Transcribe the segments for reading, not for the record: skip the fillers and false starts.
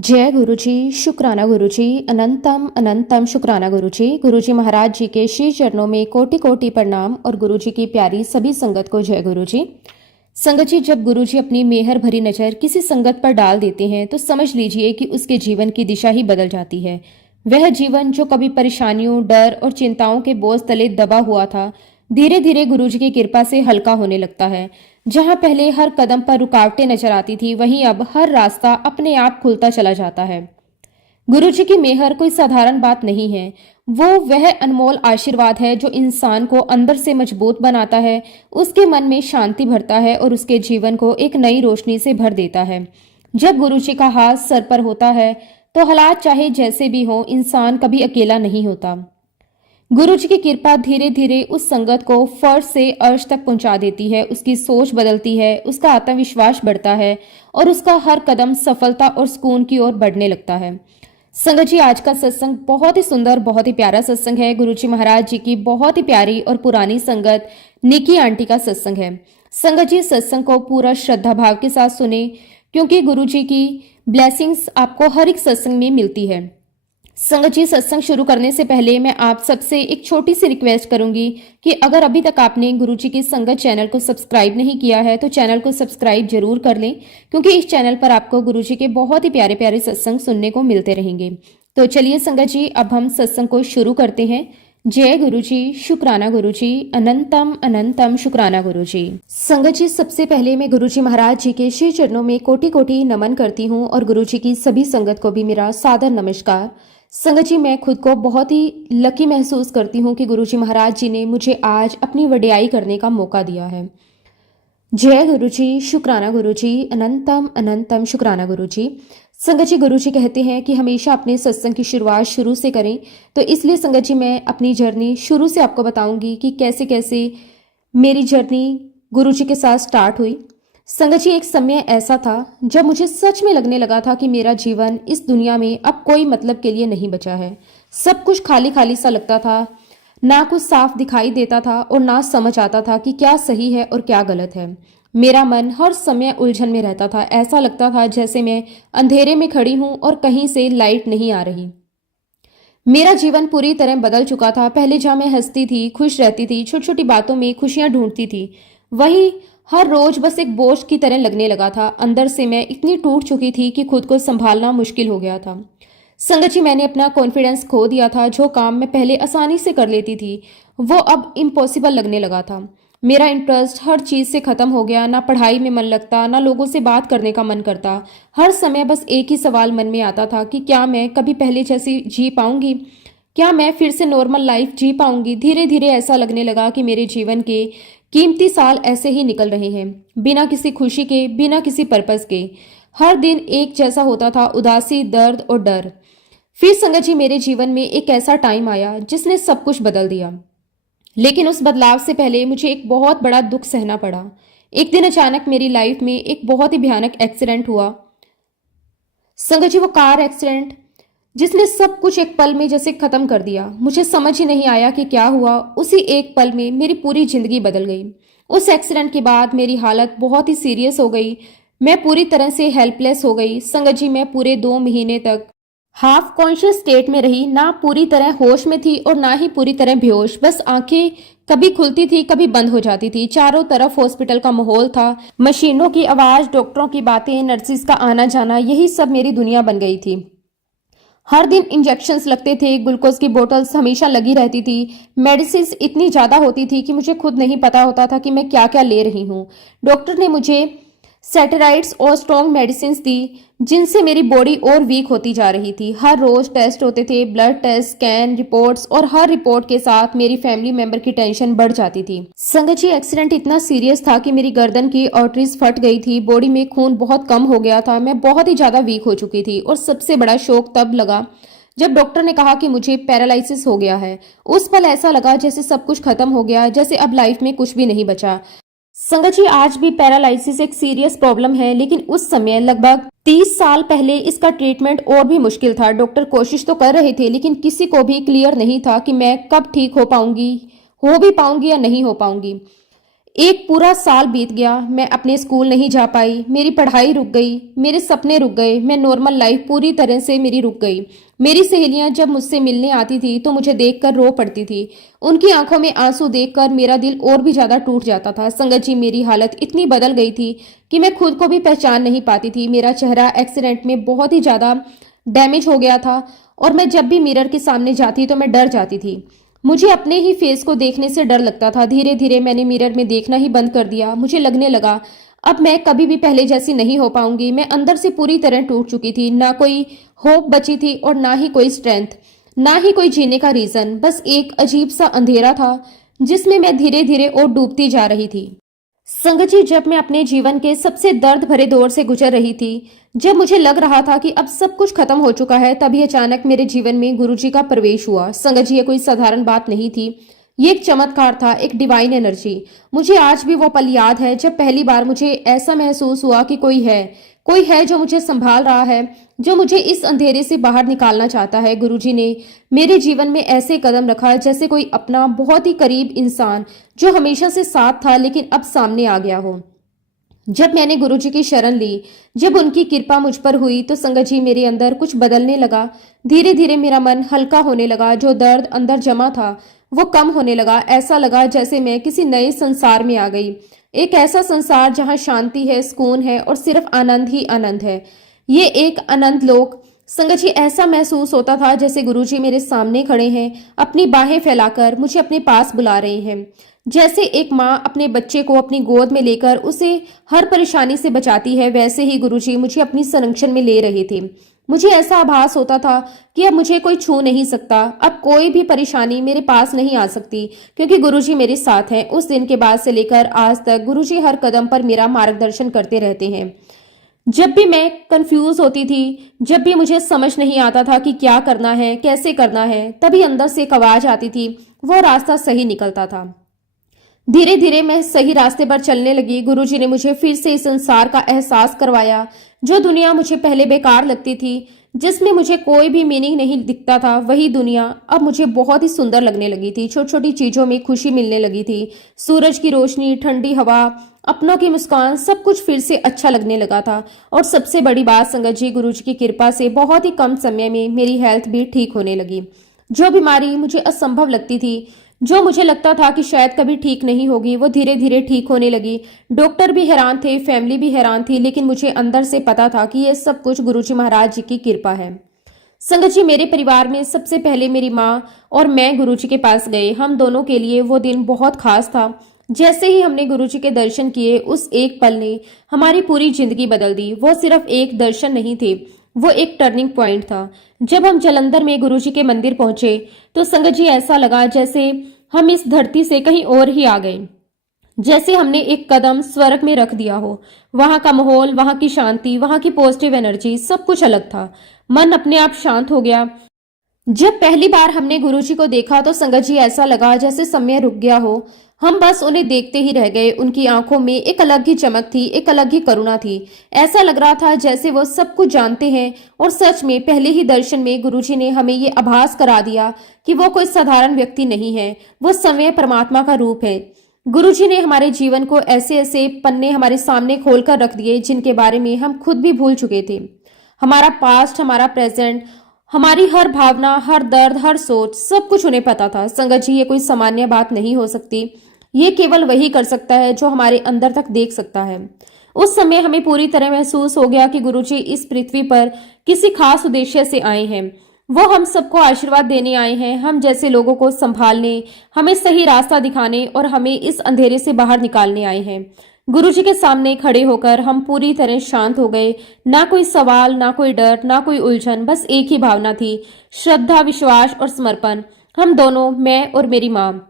जय गुरुजी, शुक्राना गुरुजी, अनंतम अनंतम शुक्राना गुरुजी। गुरुजी महाराज जी के श्री चरणों में कोटि कोटि प्रणाम और गुरुजी की प्यारी सभी संगत को जय गुरुजी। संगत जी, जब गुरुजी अपनी मेहर भरी नजर किसी संगत पर डाल देते हैं तो समझ लीजिए कि उसके जीवन की दिशा ही बदल जाती है। वह जीवन जो कभी परेशानियों, डर और चिंताओं के बोझ तले दबा हुआ था, धीरे धीरे गुरुजी की कृपा से हल्का होने लगता है। जहां पहले हर कदम पर रुकावटें नजर आती थी, वहीं अब हर रास्ता अपने आप खुलता चला जाता है। गुरुजी की मेहर कोई साधारण बात नहीं है। वो वह अनमोल आशीर्वाद है जो इंसान को अंदर से मजबूत बनाता है, उसके मन में शांति भरता है और उसके जीवन को एक नई रोशनी से भर देता है। जब गुरुजी का हाथ सर पर होता है तो हालात चाहे जैसे भी हो, इंसान कभी अकेला नहीं होता। गुरुजी की कृपा धीरे धीरे उस संगत को फर्श से अर्श तक पहुंचा देती है। उसकी सोच बदलती है, उसका आत्मविश्वास बढ़ता है और उसका हर कदम सफलता और सुकून की ओर बढ़ने लगता है। संगत जी, आज का सत्संग बहुत ही सुंदर, बहुत ही प्यारा सत्संग है। गुरुजी महाराज जी की बहुत ही प्यारी और पुरानी संगत निकी आंटी का सत्संग है। संगत जी, सत्संग को पूरा श्रद्धा भाव के साथ सुने, क्योंकि गुरुजी की ब्लेसिंग्स आपको हर एक सत्संग में मिलती है। संगत जी, सत्संग शुरू करने से पहले मैं आप सबसे एक छोटी सी रिक्वेस्ट करूंगी कि अगर अभी तक आपने गुरुजी की संगत चैनल को सब्सक्राइब नहीं किया है तो चैनल को सब्सक्राइब जरूर कर लें, क्योंकि इस चैनल पर आपको गुरुजी के बहुत ही प्यारे प्यारे सत्संग सुनने को मिलते रहेंगे। तो चलिए संगत जी, अब हम सत्संग को शुरू करते हैं। जय गुरुजी, शुक्राना गुरुजी, अनंतम अनंतम शुक्राना गुरुजी। संगत जी, सबसे पहले मैं गुरुजी महाराज जी के श्री चरणों में कोटि कोटि नमन करती हूँ और गुरुजी की सभी संगत को भी मेरा सादर नमस्कार। संगत जी, मैं खुद को बहुत ही लकी महसूस करती हूँ कि गुरुजी महाराज जी ने मुझे आज अपनी वडियाई करने का मौका दिया है। जय गुरुजी, शुक्राना गुरुजी, अनंतम अनंतम शुक्राना गुरुजी। संगत जी, गुरुजी कहते हैं कि हमेशा अपने सत्संग की शुरुआत शुरू से करें, तो इसलिए संगत जी मैं अपनी जर्नी शुरू से आपको बताऊंगी कि कैसे कैसे मेरी जर्नी गुरुजी के साथ स्टार्ट हुई। संगत जी, एक समय ऐसा था जब मुझे सच में लगने लगा था कि मेरा जीवन इस दुनिया में अब कोई मतलब के लिए नहीं बचा है। सब कुछ खाली खाली सा लगता था, ना कुछ साफ दिखाई देता था और ना समझ आता था कि क्या सही है और क्या गलत है। मेरा मन हर समय उलझन में रहता था। ऐसा लगता था जैसे मैं अंधेरे में खड़ी हूं और कहीं से लाइट नहीं आ रही। मेरा जीवन पूरी तरह बदल चुका था। पहले जहां मैं हंसती थी, खुश रहती थी, छोटी छोटी बातों में खुशियां ढूंढती थी, वहीं हर रोज बस एक बोझ की तरह लगने लगा था। अंदर से मैं इतनी टूट चुकी थी कि खुद को संभालना मुश्किल हो गया था। संगत जी, मैंने अपना कॉन्फिडेंस खो दिया था। जो काम मैं पहले आसानी से कर लेती थी वो अब इम्पॉसिबल लगने लगा था। मेरा इंटरेस्ट हर चीज से खत्म हो गया। ना पढ़ाई में मन लगता, ना लोगों से बात करने का मन करता। हर समय बस एक ही सवाल मन में आता था कि क्या मैं कभी पहले जैसी जी पाऊंगी, क्या मैं फिर से नॉर्मल लाइफ जी पाऊंगी। धीरे धीरे ऐसा लगने लगा कि मेरे जीवन के कीमती साल ऐसे ही निकल रहे हैं, बिना किसी खुशी के, बिना किसी पर्पस के। हर दिन एक जैसा होता था, उदासी, दर्द और डर। फिर संगत जी, मेरे जीवन में एक ऐसा टाइम आया जिसने सब कुछ बदल दिया। लेकिन उस बदलाव से पहले मुझे एक बहुत बड़ा दुख सहना पड़ा। एक दिन अचानक मेरी लाइफ में एक बहुत ही भयानक एक्सीडेंट हुआ। संगत जी, वो कार एक्सीडेंट जिसने सब कुछ एक पल में जैसे खत्म कर दिया। मुझे समझ ही नहीं आया कि क्या हुआ। उसी एक पल में मेरी पूरी जिंदगी बदल गई। उस एक्सीडेंट के बाद मेरी हालत बहुत ही सीरियस हो गई। मैं पूरी तरह से हेल्पलेस हो गई। संगत जी, मैं पूरे 2 महीने तक हाफ कॉन्शियस स्टेट में रही। ना पूरी तरह होश में थी और ना ही पूरी तरह बेहोश। बस आंखें कभी खुलती थी, कभी बंद हो जाती थी। चारों तरफ हॉस्पिटल का माहौल था, मशीनों की आवाज, डॉक्टरों की बातें, नर्सिस का आना जाना, यही सब मेरी दुनिया बन गई थी। हर दिन इंजेक्शन्स लगते थे, ग्लूकोज की बोतल्स हमेशा लगी रहती थी। मेडिसिन इतनी ज्यादा होती थी कि मुझे खुद नहीं पता होता था कि मैं क्या क्या ले रही हूँ। डॉक्टर ने मुझे सेटेराइड्स और स्ट्रॉन्ग मेडिसिन दी, जिनसे मेरी बॉडी और वीक होती जा रही थी। हर रोज टेस्ट होते थे, ब्लड टेस्ट, स्कैन रिपोर्ट्स, और हर रिपोर्ट के साथ मेरी फैमिली मेंबर की टेंशन बढ़ जाती थी। संगत जी, एक्सीडेंट इतना सीरियस था कि मेरी गर्दन की आर्टरीज फट गई थी, बॉडी में खून बहुत कम हो गया था, मैं बहुत ही ज्यादा वीक हो चुकी थी। और सबसे बड़ा शौक तब लगा जब डॉक्टर ने कहा कि मुझे पैरालिसिस हो गया है। उस पल ऐसा लगा जैसे सब कुछ खत्म हो गया, जैसे अब लाइफ में कुछ भी नहीं बचा। संगत जी, आज भी पैरालिसिस एक सीरियस प्रॉब्लम है, लेकिन उस समय लगभग 30 साल पहले इसका ट्रीटमेंट और भी मुश्किल था। डॉक्टर कोशिश तो कर रहे थे, लेकिन किसी को भी क्लियर नहीं था कि मैं कब ठीक हो पाऊंगी, हो भी पाऊंगी या नहीं हो पाऊंगी। एक पूरा साल बीत गया, मैं अपने स्कूल नहीं जा पाई, मेरी पढ़ाई रुक गई, मेरे सपने रुक गए, मैं नॉर्मल लाइफ पूरी तरह से मेरी रुक गई। मेरी सहेलियां जब मुझसे मिलने आती थी तो मुझे देखकर रो पड़ती थी। उनकी आंखों में आंसू देखकर मेरा दिल और भी ज्यादा टूट जाता था। संगत जी, मेरी हालत इतनी बदल गई थी कि मैं खुद को भी पहचान नहीं पाती थी। मेरा चेहरा एक्सीडेंट में बहुत ही ज्यादा डैमेज हो गया था और मैं जब भी मिरर के सामने जाती तो मैं डर जाती थी। मुझे अपने ही फेस को देखने से डर लगता था। धीरे धीरे मैंने मिरर में देखना ही बंद कर दिया। मुझे लगने लगा अब मैं कभी भी पहले जैसी नहीं हो पाऊंगी। मैं अंदर से पूरी तरह टूट चुकी थी। ना कोई होप बची थी और ना ही कोई स्ट्रेंथ, ना ही कोई जीने का रीजन। बस एक अजीब सा अंधेरा था जिसमें मैं धीरे धीरे और डूबती जा रही थी। संगत जी, जब मैं अपने जीवन के सबसे दर्द भरे दौर से गुजर रही थी, जब मुझे लग रहा था कि अब सब कुछ खत्म हो चुका है, तभी अचानक मेरे जीवन में गुरुजी का प्रवेश हुआ। संगत जी, ये कोई साधारण बात नहीं थी, ये एक चमत्कार था, एक डिवाइन एनर्जी। मुझे आज भी वो पल याद है जब पहली बार मुझे ऐसा महसूस हुआ कि कोई है जो मुझे संभाल रहा है, जो मुझे इस अंधेरे से बाहर निकालना चाहता है। गुरुजी ने मेरे जीवन में ऐसे कदम रखा जैसे कोई अपना बहुत ही करीब इंसान जो हमेशा से साथ था लेकिन अब सामने आ गया हो। जब मैंने गुरुजी की शरण ली, जब उनकी कृपा मुझ पर हुई, तो संगत जी, मेरे अंदर कुछ बदलने लगा। धीरे धीरे मेरा मन हल्का होने लगा। जो दर्द अंदर जमा था वो कम होने लगा। ऐसा लगा जैसे मैं किसी नए संसार में आ गई। एक ऐसा संसार जहां शांति है, सुकून है और सिर्फ आनंद ही आनंद है। ये एक आनंद लोक। संगत जी, ऐसा महसूस होता था जैसे गुरुजी मेरे सामने खड़े हैं, अपनी बाहें फैलाकर मुझे अपने पास बुला रहे हैं। जैसे एक माँ अपने बच्चे को अपनी गोद में लेकर उसे हर परेशानी से बचाती है, वैसे ही गुरुजी मुझे अपनी संरक्षण में ले रहे थे। मुझे ऐसा आभास होता था कि अब मुझे कोई छू नहीं सकता, अब कोई भी परेशानी मेरे पास नहीं आ सकती, क्योंकि गुरुजी मेरे साथ हैं। उस दिन के बाद से लेकर आज तक गुरुजी हर कदम पर मेरा मार्गदर्शन करते रहते हैं। जब भी मैं कंफ्यूज होती थी, जब भी मुझे समझ नहीं आता था कि क्या करना है, कैसे करना है, तभी अंदर से एक आवाज आती थी, वो रास्ता सही निकलता था। धीरे धीरे मैं सही रास्ते पर चलने लगी। गुरुजी ने मुझे फिर से इस संसार का एहसास करवाया। जो दुनिया मुझे पहले बेकार लगती थी, जिसमें मुझे कोई भी मीनिंग नहीं दिखता था, वही दुनिया अब मुझे बहुत ही सुंदर लगने लगी थी। छोटी छोटी चीजों में खुशी मिलने लगी थी। सूरज की रोशनी, ठंडी हवा, अपनों की मुस्कान, सब कुछ फिर से अच्छा लगने लगा था। और सबसे बड़ी बात संगत जी, गुरुजी की कृपा से बहुत ही कम समय में मेरी हेल्थ भी ठीक होने लगी। जो बीमारी मुझे असंभव लगती थी, जो मुझे लगता था कि शायद कभी ठीक नहीं होगी, वो धीरे धीरे ठीक होने लगी। डॉक्टर भी हैरान थे, फैमिली भी हैरान थी, लेकिन मुझे अंदर से पता था कि ये सब कुछ गुरुजी महाराज जी की कृपा है। संगत जी, मेरे परिवार में सबसे पहले मेरी माँ और मैं गुरुजी के पास गए। हम दोनों के लिए वो दिन बहुत खास था। जैसे ही हमने गुरुजी के दर्शन किए, उस एक पल ने हमारी पूरी जिंदगी बदल दी। वो सिर्फ एक दर्शन नहीं थे, वो एक टर्निंग पॉइंट था। जब हम जालंधर में गुरुजी के मंदिर पहुंचे तो संगत जी, ऐसा लगा जैसे हम इस धरती से कहीं और ही आ गए, जैसे हमने एक कदम स्वर्ग में रख दिया हो। वहां का माहौल, वहां की शांति, वहां की पॉजिटिव एनर्जी, सब कुछ अलग था। मन अपने आप शांत हो गया। जब पहली बार हमने गुरुजी को देखा तो संगत जी, ऐसा लगा जैसे समय रुक गया हो। हम बस उन्हें देखते ही रह गए। उनकी आंखों में एक अलग ही चमक थी, एक अलग ही करुणा थी। ऐसा लग रहा था जैसे वो सब कुछ जानते हैं। और सच में पहले ही दर्शन में गुरुजी ने हमें ये आभास करा दिया कि वो कोई साधारण व्यक्ति नहीं है, वो स्वयं परमात्मा का रूप है। गुरुजी ने हमारे जीवन को ऐसे ऐसे पन्ने हमारे सामने खोलकर रख दिए जिनके बारे में हम खुद भी भूल चुके थे। हमारा पास्ट, हमारा प्रेजेंट, हमारी हर भावना, हर दर्द, हर सोच, सब कुछ उन्हें पता था। संगत जी, ये कोई सामान्य बात नहीं हो सकती। ये केवल वही कर सकता है जो हमारे अंदर तक देख सकता है। उस समय हमें पूरी तरह महसूस हो गया कि गुरुजी इस पृथ्वी पर किसी खास उद्देश्य से आए हैं। वो हम सबको आशीर्वाद देने आए हैं, हम जैसे लोगों को संभालने, हमें सही रास्ता दिखाने और हमें इस अंधेरे से बाहर निकालने आए हैं। गुरुजी के सामने खड़े होकर हम पूरी तरह शांत हो गए। ना कोई सवाल, ना कोई डर, ना कोई उलझन, बस एक ही भावना थी, श्रद्धा, विश्वास और समर्पण। हम दोनों, मैं और मेरी माँ,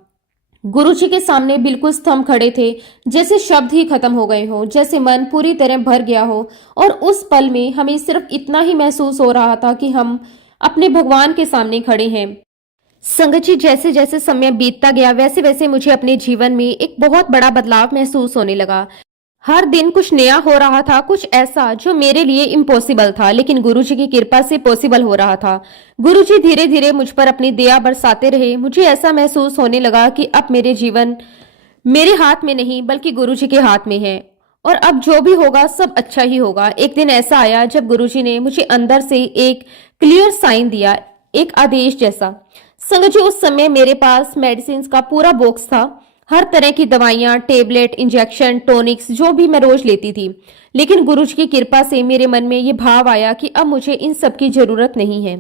गुरुजी के सामने बिल्कुल स्तंभ खड़े थे, जैसे शब्द ही खत्म हो गए हो, जैसे मन पूरी तरह भर गया हो। और उस पल में हमें सिर्फ इतना ही महसूस हो रहा था कि हम अपने भगवान के सामने खड़े हैं। संगत जी, जैसे जैसे समय बीतता गया वैसे वैसे मुझे अपने जीवन में एक बहुत बड़ा बदलाव महसूस होने लगा। हर दिन कुछ नया हो रहा था, कुछ ऐसा जो मेरे लिए इम्पॉसिबल था, लेकिन गुरुजी की कृपा से पॉसिबल हो रहा था। गुरुजी धीरे धीरे मुझ पर अपनी दया बरसाते रहे। मुझे ऐसा महसूस होने लगा कि अब मेरे जीवन मेरे हाथ में नहीं बल्कि गुरुजी के हाथ में है। और अब जो भी होगा सब अच्छा ही होगा। एक दिन ऐसा आया जब गुरुजी ने मुझे अंदर से एक क्लियर साइन दिया, एक आदेश जैसा। संगत जी, उस समय मेरे पास मेडिसिन का पूरा बॉक्स था, हर तरह की दवाइयां, टेबलेट, इंजेक्शन, टॉनिक्स, जो भी मैं रोज लेती थी। लेकिन गुरुजी की कृपा से मेरे मन में ये भाव आया कि अब मुझे इन सब की जरूरत नहीं है।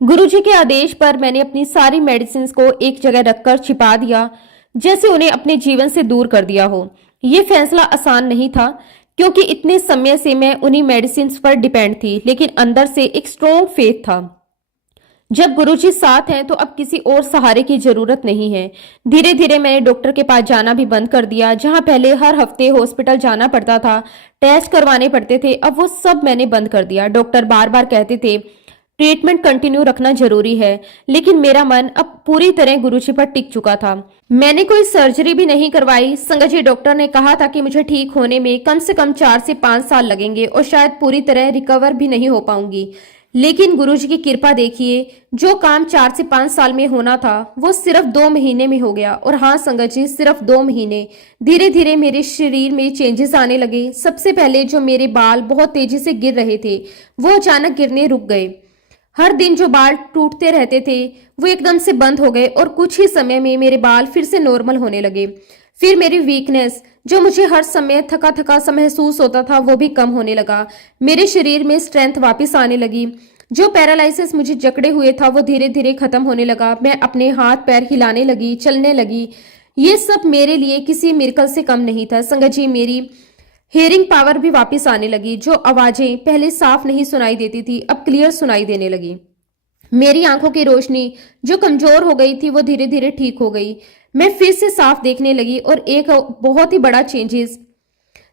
गुरुजी के आदेश पर मैंने अपनी सारी मेडिसिन को एक जगह रखकर छिपा दिया, जैसे उन्हें अपने जीवन से दूर कर दिया हो। यह फैसला आसान नहीं था, क्योंकि इतने समय से मैं उन्हीं मेडिसिन पर डिपेंड थी, लेकिन अंदर से एक स्ट्रॉन्ग फेथ था। जब गुरुजी साथ हैं तो अब किसी और सहारे की जरूरत नहीं है। धीरे धीरे मैंने डॉक्टर के पास जाना भी बंद कर दिया। जहां पहले हर हफ्ते हॉस्पिटल जाना पड़ता था, टेस्ट करवाने पड़ते थे, अब वो सब मैंने बंद कर दिया। डॉक्टर बार बार कहते थे ट्रीटमेंट कंटिन्यू रखना जरूरी है, लेकिन मेरा मन अब पूरी तरह गुरुजी पर टिक चुका था। मैंने कोई सर्जरी भी नहीं करवाई। संगत जी, डॉक्टर ने कहा था कि मुझे ठीक होने में कम से कम 4 से 5 साल लगेंगे और शायद पूरी तरह रिकवर भी नहीं हो पाऊंगी। लेकिन गुरुजी की कृपा देखिए, जो काम 4 से 5 साल में होना था वो सिर्फ 2 महीने में हो गया। और हाँ संगत जी, सिर्फ 2 महीने। धीरे धीरे मेरे शरीर में चेंजेस आने लगे। सबसे पहले जो मेरे बाल बहुत तेजी से गिर रहे थे वो अचानक गिरने रुक गए। हर दिन जो बाल टूटते रहते थे वो एकदम से बंद हो गए और कुछ ही समय में मेरे बाल फिर से नॉर्मल होने लगे। फिर मेरी वीकनेस, जो मुझे हर समय थका थका सा महसूस होता था, वो भी कम होने लगा। मेरे शरीर में स्ट्रेंथ वापस आने लगी। जो पैरालिसिस मुझे जकड़े हुए था वो धीरे धीरे खत्म होने लगा। मैं अपने हाथ पैर हिलाने लगी, चलने लगी। ये सब मेरे लिए किसी मिरेकल से कम नहीं था। संगत जी, मेरी हियरिंग पावर भी वापस आने लगी। जो आवाजें पहले साफ नहीं सुनाई देती थी अब क्लियर सुनाई देने लगी। मेरी आंखों की रोशनी जो कमजोर हो गई थी वो धीरे धीरे ठीक हो गई। मैं फिर से साफ देखने लगी। और एक बहुत ही बड़ा चेंजेस,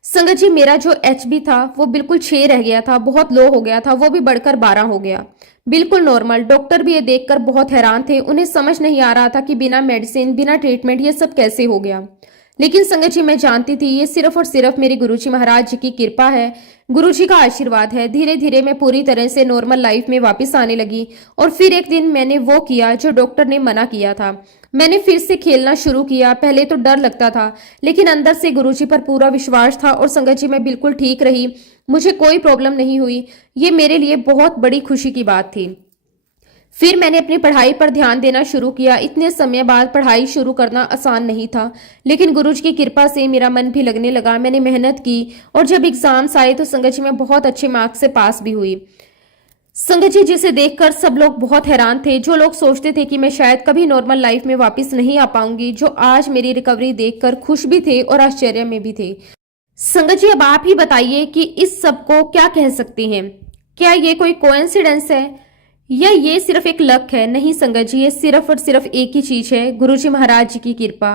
संगत जी, मेरा जो HB था वो बिल्कुल 6 रह गया था, बहुत लो हो गया था, वो भी बढ़कर 12 हो गया, बिल्कुल नॉर्मल। डॉक्टर भी ये देखकर बहुत हैरान थे। उन्हें समझ नहीं आ रहा था कि बिना मेडिसिन, बिना ट्रीटमेंट ये सब कैसे हो गया। लेकिन संगत जी, मैं जानती थी ये सिर्फ और सिर्फ मेरे गुरुजी महाराज जी की कृपा है, गुरुजी का आशीर्वाद है। धीरे धीरे मैं पूरी तरह से नॉर्मल लाइफ में वापस आने लगी। और फिर एक दिन मैंने वो किया जो डॉक्टर ने मना किया था। मैंने फिर से खेलना शुरू किया। पहले तो डर लगता था, लेकिन अंदर से गुरुजी पर पूरा विश्वास था। और संगत जी, मैं बिल्कुल ठीक रही, मुझे कोई प्रॉब्लम नहीं हुई। ये मेरे लिए बहुत बड़ी खुशी की बात थी। फिर मैंने अपनी पढ़ाई पर ध्यान देना शुरू किया। इतने समय बाद पढ़ाई शुरू करना आसान नहीं था, लेकिन गुरुजी की कृपा से मेरा मन भी लगने लगा। मैंने मेहनत की और जब एग्जाम्स आए तो संगत जी, मैं बहुत अच्छे मार्क्स से पास भी हुई। संगत जी, जिसे देखकर सब लोग बहुत हैरान थे। जो लोग सोचते थे कि मैं शायद कभी नॉर्मल लाइफ में वापस नहीं आ पाऊंगी, जो आज मेरी रिकवरी देखकर खुश भी थे और आश्चर्य में भी थे। संगत जी, अब आप ही बताइए कि इस सब को क्या कह सकते हैं? क्या ये कोई कोइंसिडेंस है या ये सिर्फ एक लक है? नहीं संगत जी, ये सिर्फ और सिर्फ एक ही चीज है, गुरुजी महाराज जी की कृपा।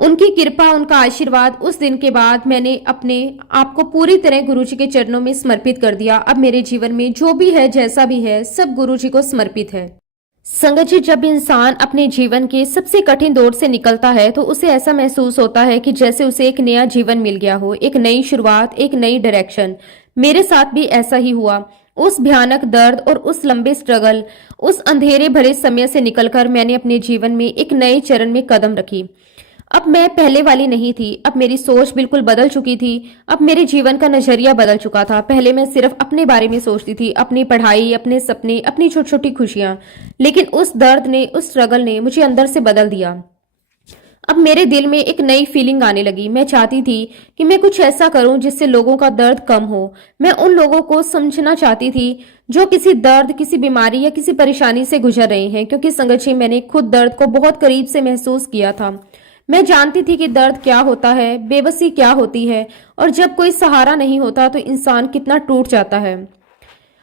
उनकी कृपा, उनका आशीर्वाद। उस दिन के बाद मैंने अपने आप को पूरी तरह गुरुजी के चरणों में समर्पित कर दिया। अब मेरे जीवन में जो भी है, जैसा भी है, सब गुरुजी को समर्पित है। संगत जी, जब इंसान अपने जीवन के सबसे कठिन दौर से निकलता है तो उसे ऐसा महसूस होता है कि जैसे उसे एक नया जीवन मिल गया हो, एक नई शुरुआत, एक नई डायरेक्शन। मेरे साथ भी ऐसा ही हुआ। उस भयानक दर्द और उस लंबे स्ट्रगल, उस अंधेरे भरे समय से निकलकर मैंने अपने जीवन में एक नए चरण में कदम रखी। अब मैं पहले वाली नहीं थी। अब मेरी सोच बिल्कुल बदल चुकी थी। अब मेरे जीवन का नजरिया बदल चुका था। पहले मैं सिर्फ अपने बारे में सोचती थी, अपनी पढ़ाई, अपने सपने, अपनी छोटी छोटी खुशियां। लेकिन उस दर्द ने, उस स्ट्रगल ने मुझे अंदर से बदल दिया। अब मेरे दिल में एक नई फीलिंग आने लगी। मैं चाहती थी कि मैं कुछ ऐसा करूं जिससे लोगों का दर्द कम हो। मैं उन लोगों को समझना चाहती थी जो किसी दर्द, किसी बीमारी या किसी परेशानी से गुजर रहे हैं, क्योंकि संगत जी, मैंने खुद दर्द को बहुत करीब से महसूस किया था। मैं जानती थी कि दर्द क्या होता है, बेबसी क्या होती है, और जब कोई सहारा नहीं होता तो इंसान कितना टूट जाता है।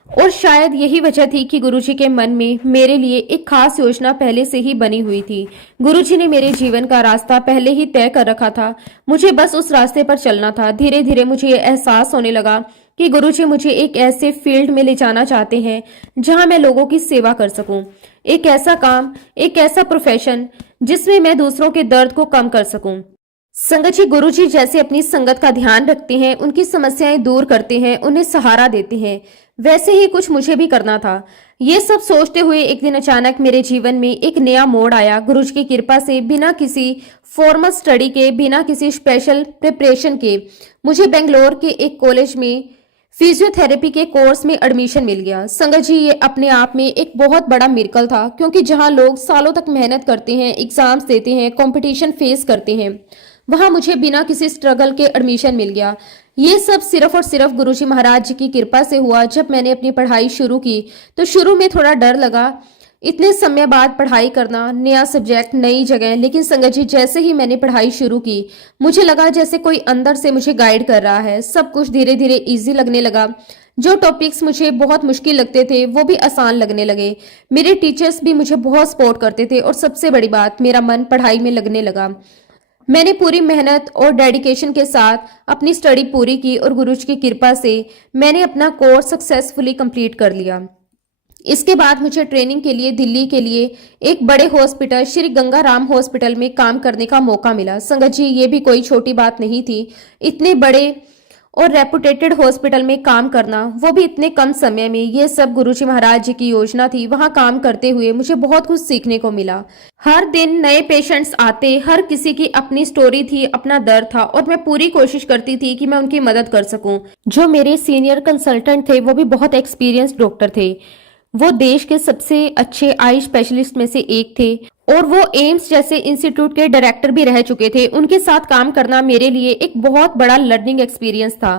और शायद यही वजह थी कि गुरुजी के मन में मेरे लिए एक खास योजना पहले से ही बनी हुई थी। गुरुजी ने मेरे जीवन का रास्ता पहले ही तय कर रखा था, मुझे बस उस रास्ते पर चलना था। धीरे धीरे मुझे ये एहसास होने लगा कि गुरुजी मुझे एक ऐसे फील्ड में ले जाना चाहते हैं जहां मैं लोगों की सेवा कर सकूं। एक ऐसा काम, एक ऐसा प्रोफेशन जिसमें मैं दूसरों के दर्द को कम कर सकूं। संगत जी, गुरु जी जैसे अपनी संगत का ध्यान रखते हैं, उनकी समस्याएं दूर करते हैं, उन्हें सहारा देते हैं, वैसे ही कुछ मुझे भी करना था। ये सब सोचते हुए एक दिन अचानक मेरे जीवन में एक नया मोड़ आया। गुरु जी की कृपा से बिना किसी फॉर्मल स्टडी के, बिना किसी स्पेशल प्रिपरेशन के मुझे बेंगलोर के एक कॉलेज में फिजियोथेरेपी के कोर्स में एडमिशन मिल गया। संगत जी, ये अपने आप में एक बहुत बड़ा मिरेकल था, क्योंकि जहां लोग सालों तक मेहनत करते हैं, एग्जाम्स देते हैं, कंपटीशन फेस करते हैं, वहां मुझे बिना किसी स्ट्रगल के एडमिशन मिल गया। ये सब सिर्फ और सिर्फ गुरुजी महाराज जी की कृपा से हुआ। जब मैंने अपनी पढ़ाई शुरू की तो शुरू में थोड़ा डर लगा, इतने समय बाद पढ़ाई करना, नया सब्जेक्ट, नई जगह। लेकिन संगत जी, जैसे ही मैंने पढ़ाई शुरू की, मुझे लगा जैसे कोई अंदर से मुझे गाइड कर रहा है। सब कुछ धीरे धीरे इजी लगने लगा। जो टॉपिक्स मुझे बहुत मुश्किल लगते थे वो भी आसान लगने लगे। मेरे टीचर्स भी मुझे बहुत सपोर्ट करते थे और सबसे बड़ी बात, मेरा मन पढ़ाई में लगने लगा। मैंने पूरी मेहनत और डेडिकेशन के साथ अपनी स्टडी पूरी की और गुरुजी की कृपा से मैंने अपना कोर्स सक्सेसफुली कंप्लीट कर लिया। इसके बाद मुझे ट्रेनिंग के लिए दिल्ली के लिए एक बड़े हॉस्पिटल, श्री गंगाराम हॉस्पिटल में काम करने का मौका मिला। संगत जी, ये भी कोई छोटी बात नहीं थी। इतने बड़े और रेपुटेटेड हॉस्पिटल में काम करना, वो भी इतने कम समय में, ये सब गुरुजी महाराज जी की योजना थी। वहां काम करते हुए मुझे बहुत कुछ सीखने को मिला। हर दिन नए पेशेंट्स आते, हर किसी की अपनी स्टोरी थी, अपना दर्द था, और मैं पूरी कोशिश करती थी कि मैं उनकी मदद कर सकूं। जो मेरे सीनियर कंसल्टेंट थे वो भी बहुत एक्सपीरियंस्ड डॉक्टर थे। वो देश के सबसे अच्छे आई स्पेशलिस्ट में से एक थे और वो एम्स जैसे इंस्टीट्यूट के डायरेक्टर भी रह चुके थे। उनके साथ काम करना मेरे लिए एक बहुत बड़ा लर्निंग एक्सपीरियंस था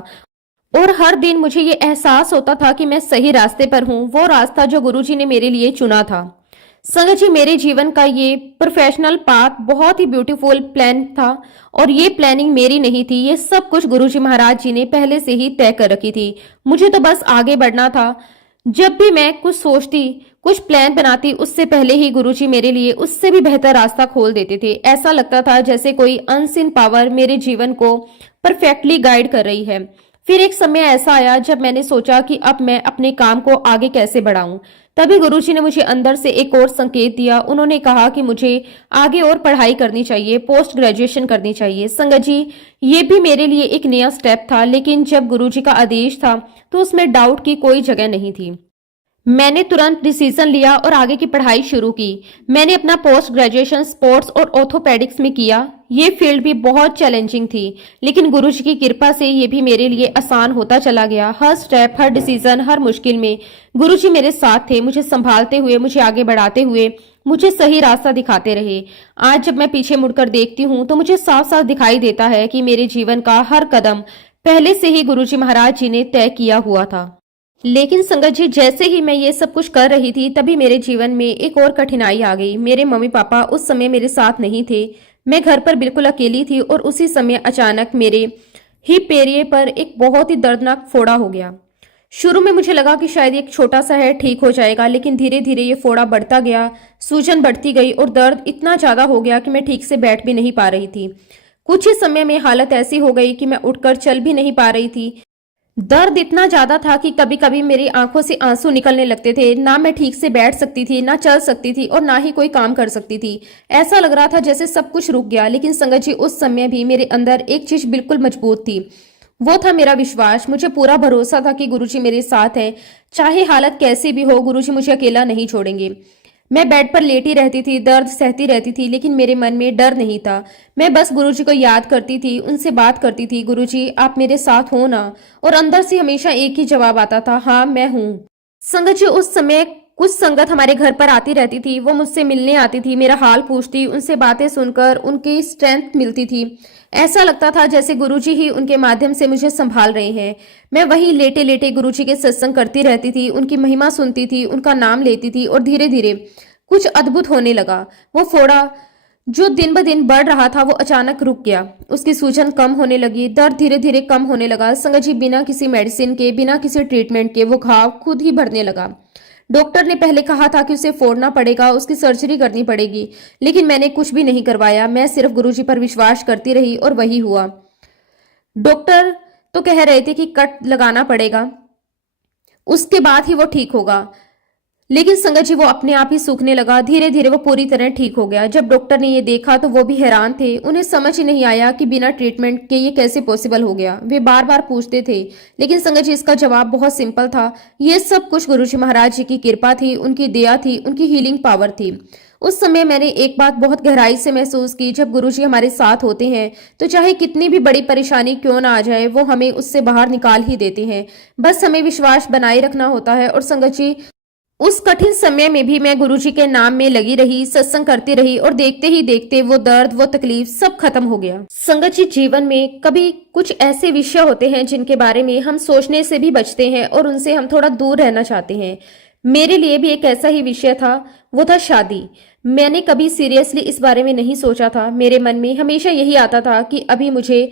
और हर दिन मुझे ये एहसास होता था कि मैं सही रास्ते पर हूँ, वो रास्ता जो गुरुजी ने मेरे लिए चुना था। संगत जी, मेरे जीवन का ये प्रोफेशनल पाथ बहुत ही ब्यूटीफुल प्लान था और ये प्लानिंग मेरी नहीं थी। ये सब कुछ गुरुजी महाराज जी ने पहले से ही तय कर रखी थी। मुझे तो बस आगे बढ़ना था। जब भी मैं कुछ सोचती, कुछ प्लान बनाती, उससे पहले ही गुरुजी मेरे लिए उससे भी बेहतर रास्ता खोल देते थे। ऐसा लगता था जैसे कोई अनसीन पावर मेरे जीवन को परफेक्टली गाइड कर रही है। फिर एक समय ऐसा आया जब मैंने सोचा कि अब मैं अपने काम को आगे कैसे बढ़ाऊं। तभी गुरुजी ने मुझे अंदर से एक और संकेत दिया। उन्होंने कहा कि मुझे आगे और पढ़ाई करनी चाहिए, पोस्ट ग्रेजुएशन करनी चाहिए। संगत जी, ये भी मेरे लिए एक नया स्टेप था, लेकिन जब गुरुजी का आदेश था तो उसमें डाउट की कोई जगह नहीं थी। मैंने तुरंत डिसीजन लिया और आगे की पढ़ाई शुरू की। मैंने अपना पोस्ट ग्रेजुएशन स्पोर्ट्स और ऑर्थोपेडिक्स में किया। ये फील्ड भी बहुत चैलेंजिंग थी, लेकिन गुरुजी की कृपा से ये भी मेरे लिए आसान होता चला गया। हर स्टेप, हर डिसीजन, हर मुश्किल में गुरुजी मेरे साथ थे, मुझे संभालते हुए, मुझे आगे बढ़ाते हुए, मुझे सही रास्ता दिखाते रहे। आज जब मैं पीछे मुड़कर देखती हूँ तो मुझे साफ साफ दिखाई देता है कि मेरे जीवन का हर कदम पहले से ही गुरुजी महाराज जी ने तय किया हुआ था। लेकिन संगत जी, जैसे ही मैं ये सब कुछ कर रही थी तभी मेरे जीवन में एक और कठिनाई आ गई। मेरे मम्मी पापा उस समय मेरे साथ नहीं थे। मैं घर पर बिल्कुल अकेली थी और उसी समय अचानक मेरे हिप एरिया पर एक बहुत ही दर्दनाक फोड़ा हो गया। शुरू में मुझे लगा कि शायद एक छोटा सा है, ठीक हो जाएगा, लेकिन धीरे धीरे ये फोड़ा बढ़ता गया, सूजन बढ़ती गई और दर्द इतना ज्यादा हो गया कि मैं ठीक से बैठ भी नहीं पा रही थी। कुछ ही समय में हालत ऐसी हो गई कि मैं उठकर चल भी नहीं पा रही थी। दर्द इतना ज्यादा था कि कभी कभी मेरी आंखों से आंसू निकलने लगते थे। ना मैं ठीक से बैठ सकती थी, ना चल सकती थी और ना ही कोई काम कर सकती थी। ऐसा लग रहा था जैसे सब कुछ रुक गया। लेकिन संगत जी, उस समय भी मेरे अंदर एक चीज बिल्कुल मजबूत थी, वो था मेरा विश्वास। मुझे पूरा भरोसा था कि गुरुजी मेरे साथ हैं, चाहे हालत कैसी भी हो, गुरुजी मुझे अकेला नहीं छोड़ेंगे। मैं बेड पर लेटी रहती थी, दर्द सहती रहती थी, लेकिन मेरे मन में डर नहीं था। मैं बस गुरुजी को याद करती थी, उनसे बात करती थी, गुरुजी आप मेरे साथ हो ना? और अंदर से हमेशा एक ही जवाब आता था, हाँ मैं हूँ। संगत जी, उस समय कुछ संगत हमारे घर पर आती रहती थी। वो मुझसे मिलने आती थी, मेरा हाल पूछती, उनसे बातें सुनकर उनकी स्ट्रेंथ मिलती थी। ऐसा लगता था जैसे गुरुजी ही उनके माध्यम से मुझे संभाल रहे हैं। मैं वहीं लेटे लेटे गुरुजी के सत्संग करती रहती थी, उनकी महिमा सुनती थी, उनका नाम लेती थी और धीरे धीरे कुछ अद्भुत होने लगा। वो फोड़ा जो दिन ब दिन बढ़ रहा था वो अचानक रुक गया। उसकी सूजन कम होने लगी, दर्द धीरे धीरे कम होने लगा। संगत जी, बिना किसी मेडिसिन के, बिना किसी ट्रीटमेंट के वो घाव खुद ही भरने लगा। डॉक्टर ने पहले कहा था कि उसे फोड़ना पड़ेगा, उसकी सर्जरी करनी पड़ेगी, लेकिन मैंने कुछ भी नहीं करवाया। मैं सिर्फ गुरुजी पर विश्वास करती रही और वही हुआ। डॉक्टर तो कह रहे थे कि कट लगाना पड़ेगा, उसके बाद ही वो ठीक होगा, लेकिन संगत जी वो अपने आप ही सूखने लगा। धीरे धीरे वो पूरी तरह ठीक हो गया। जब डॉक्टर ने ये देखा तो वो भी हैरान थे। उन्हें समझ ही नहीं आया कि बिना ट्रीटमेंट के ये कैसे पॉसिबल हो गया। वे बार बार पूछते थे, लेकिन संगत जी इसका जवाब बहुत सिंपल था। ये सब कुछ गुरुजी महाराज जी की कृपा थी, उनकी दया थी, उनकी हीलिंग पावर थी। उस समय मैंने एक बात बहुत गहराई से महसूस की, जब गुरुजी हमारे साथ होते हैं तो चाहे कितनी भी बड़ी परेशानी क्यों ना आ जाए, वो हमें उससे बाहर निकाल ही देते हैं। बस हमें विश्वास बनाए रखना होता है। और संगत जी उस कठिन समय में भी मैं गुरुजी के नाम में लगी रही, सत्संग करती रही, और देखते ही देखते वो दर्द, वो तकलीफ सब खत्म हो गया। संगत जी जीवन में कभी कुछ ऐसे विषय होते हैं जिनके बारे में हम सोचने से भी बचते हैं और उनसे हम थोड़ा दूर रहना चाहते हैं। मेरे लिए भी एक ऐसा ही विषय था, वो था शादी। मैंने कभी सीरियसली इस बारे में नहीं सोचा था। मेरे मन में हमेशा यही आता था कि अभी मुझे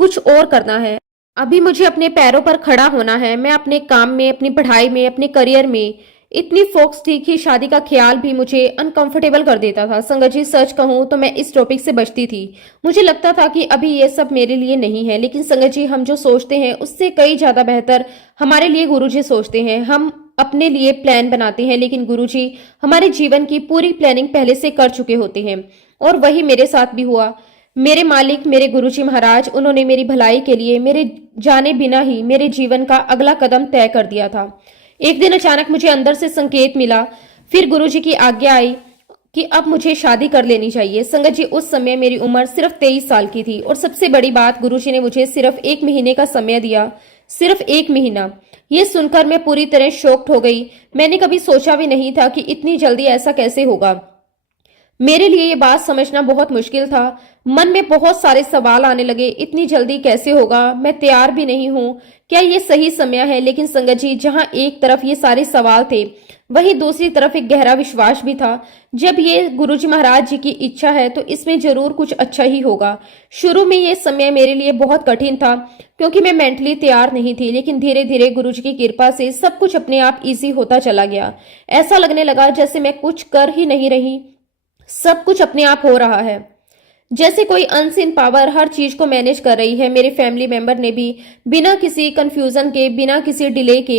कुछ और करना है, अभी मुझे अपने पैरों पर खड़ा होना है। मैं अपने काम में, अपनी पढ़ाई में, अपने करियर में इतनी फोकस थी कि शादी का ख्याल भी मुझे अनकंफर्टेबल कर देता था। संगत जी सच कहूं तो मैं इस टॉपिक से बचती थी। मुझे लगता था कि अभी ये सब मेरे लिए नहीं है। लेकिन संगत जी हम जो सोचते हैं उससे कई ज्यादा बेहतर हमारे लिए गुरुजी सोचते हैं। हम अपने लिए प्लान बनाते हैं, लेकिन गुरुजी हमारे जीवन की पूरी प्लानिंग पहले से कर चुके होते हैं। और वही मेरे साथ भी हुआ। मेरे मालिक, मेरे गुरुजी महाराज, उन्होंने मेरी भलाई के लिए मेरे जाने बिना ही मेरे जीवन का अगला कदम तय कर दिया था। एक दिन अचानक मुझे अंदर से संकेत मिला, फिर गुरुजी की आज्ञा आई कि अब मुझे शादी कर लेनी चाहिए। संगत जी उस समय मेरी उम्र सिर्फ 23 साल की थी, और सबसे बड़ी बात, गुरुजी ने मुझे सिर्फ 1 महीने का समय दिया। सिर्फ 1 महीना। ये सुनकर मैं पूरी तरह शॉक्ड हो गई। मैंने कभी सोचा भी नहीं था कि इतनी जल्दी ऐसा कैसे होगा। मेरे लिए ये बात समझना बहुत मुश्किल था। मन में बहुत सारे सवाल आने लगे। इतनी जल्दी कैसे होगा? मैं तैयार भी नहीं हूँ। क्या ये सही समय है? लेकिन संगत जी जहां एक तरफ ये सारे सवाल थे, वहीं दूसरी तरफ एक गहरा विश्वास भी था। जब ये गुरुजी महाराज जी की इच्छा है तो इसमें जरूर कुछ अच्छा ही होगा। शुरू में ये समय मेरे लिए बहुत कठिन था, क्योंकि मैं मेंटली तैयार नहीं थी। लेकिन धीरे धीरे गुरुजी की कृपा से सब कुछ अपने आप इजी होता चला गया। ऐसा लगने लगा जैसे मैं कुछ कर ही नहीं रही, सब कुछ अपने आप हो रहा है। जैसे कोई अनसीन पावर हर चीज को मैनेज कर रही है। मेरे फैमिली मेंबर ने भी बिना किसी कंफ्यूजन के, बिना किसी डिले के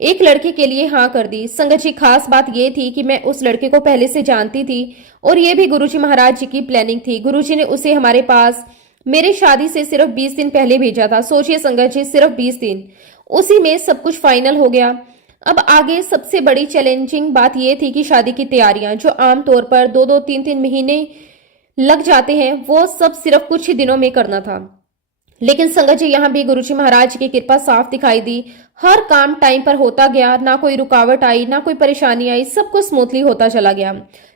एक लड़के के लिए हाँ कर दी। संगत जी खास बात यह थी कि मैं उस लड़के को पहले से जानती थी, और ये भी गुरुजी महाराज जी की प्लानिंग थी। गुरुजी ने उसे हमारे पास मेरे शादी से सिर्फ 20 दिन पहले भेजा था। सोचिए संगत जी, सिर्फ 20 दिन, उसी में सब कुछ फाइनल हो गया। अब आगे सबसे बड़ी चैलेंजिंग बात यह थी कि शादी की तैयारियां, जो आमतौर पर 2-2, 3-3 महीने लग जाते हैं, वो सब सिर्फ कुछ ही दिनों में करना था। लेकिन संगत जी यहाँ भी गुरुजी महाराज की कृपा साफ दिखाई दी। हर काम टाइम पर होता गया, ना कोई रुकावट आई, ना कोई परेशानी आई, सब कुछ स्मूथली होता चला गया।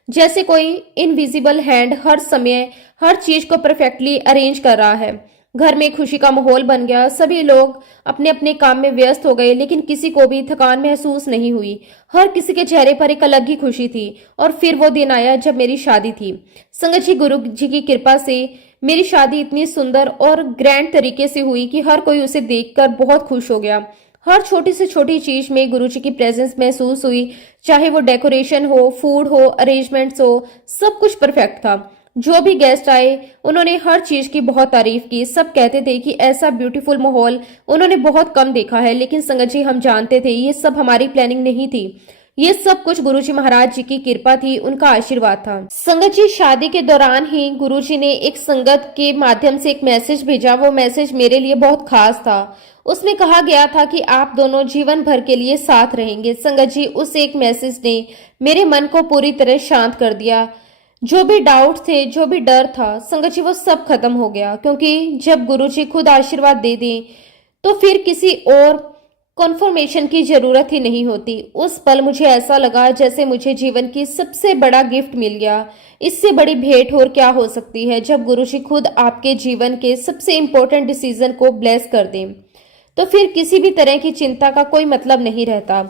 जैसे कोई इनविजिबल हैंड हर समय हर चीज को परफेक्टली अरेंज कर रहा है। घर में खुशी का माहौल बन गया। सभी लोग अपने अपने काम में व्यस्त हो गए, लेकिन किसी को भी थकान महसूस नहीं हुई। हर किसी के चेहरे पर एक अलग ही खुशी थी। और फिर वो दिन आया जब मेरी शादी थी। संगत जी गुरु जी की कृपा से मेरी शादी इतनी सुंदर और ग्रैंड तरीके से हुई कि हर कोई उसे देखकर बहुत खुश हो गया। हर छोटी से छोटी चीज में गुरुजी की प्रेजेंस महसूस हुई। चाहे वो डेकोरेशन हो, फूड हो, अरेंजमेंट्स हो, सब कुछ परफेक्ट था। जो भी गेस्ट आए उन्होंने हर चीज की बहुत तारीफ की। सब कहते थे कि ऐसा ब्यूटीफुल माहौल उन्होंने बहुत कम देखा है। लेकिन संगत जी हम जानते थे ये सब हमारी प्लानिंग नहीं थी। ये सब कुछ गुरुजी महाराज जी की कृपा थी, उनका आशीर्वाद था। संगत जी शादी के दौरान ही गुरुजी ने एक संगत के माध्यम से एक मैसेज भेजा। वो मैसेज मेरे लिए बहुत खास था। उसमें कहा गया था कि आप दोनों जीवन भर के लिए साथ रहेंगे। संगत जी उस एक मैसेज ने मेरे मन को पूरी तरह शांत कर दिया। जो भी डाउट थे, जो भी डर था, संगत जी वो सब खत्म हो गया। क्योंकि जब गुरुजी खुद आशीर्वाद दे दें तो फिर किसी और कॉन्फर्मेशन की जरूरत ही नहीं होती। उस पल मुझे ऐसा लगा जैसे मुझे जीवन की सबसे बड़ा गिफ्ट मिल गया। इससे बड़ी भेंट और क्या हो सकती है जब गुरुजी खुद आपके जीवन के सबसे इंपॉर्टेंट डिसीजन को ब्लेस कर दें, तो फिर किसी भी तरह की चिंता का कोई मतलब नहीं रहता।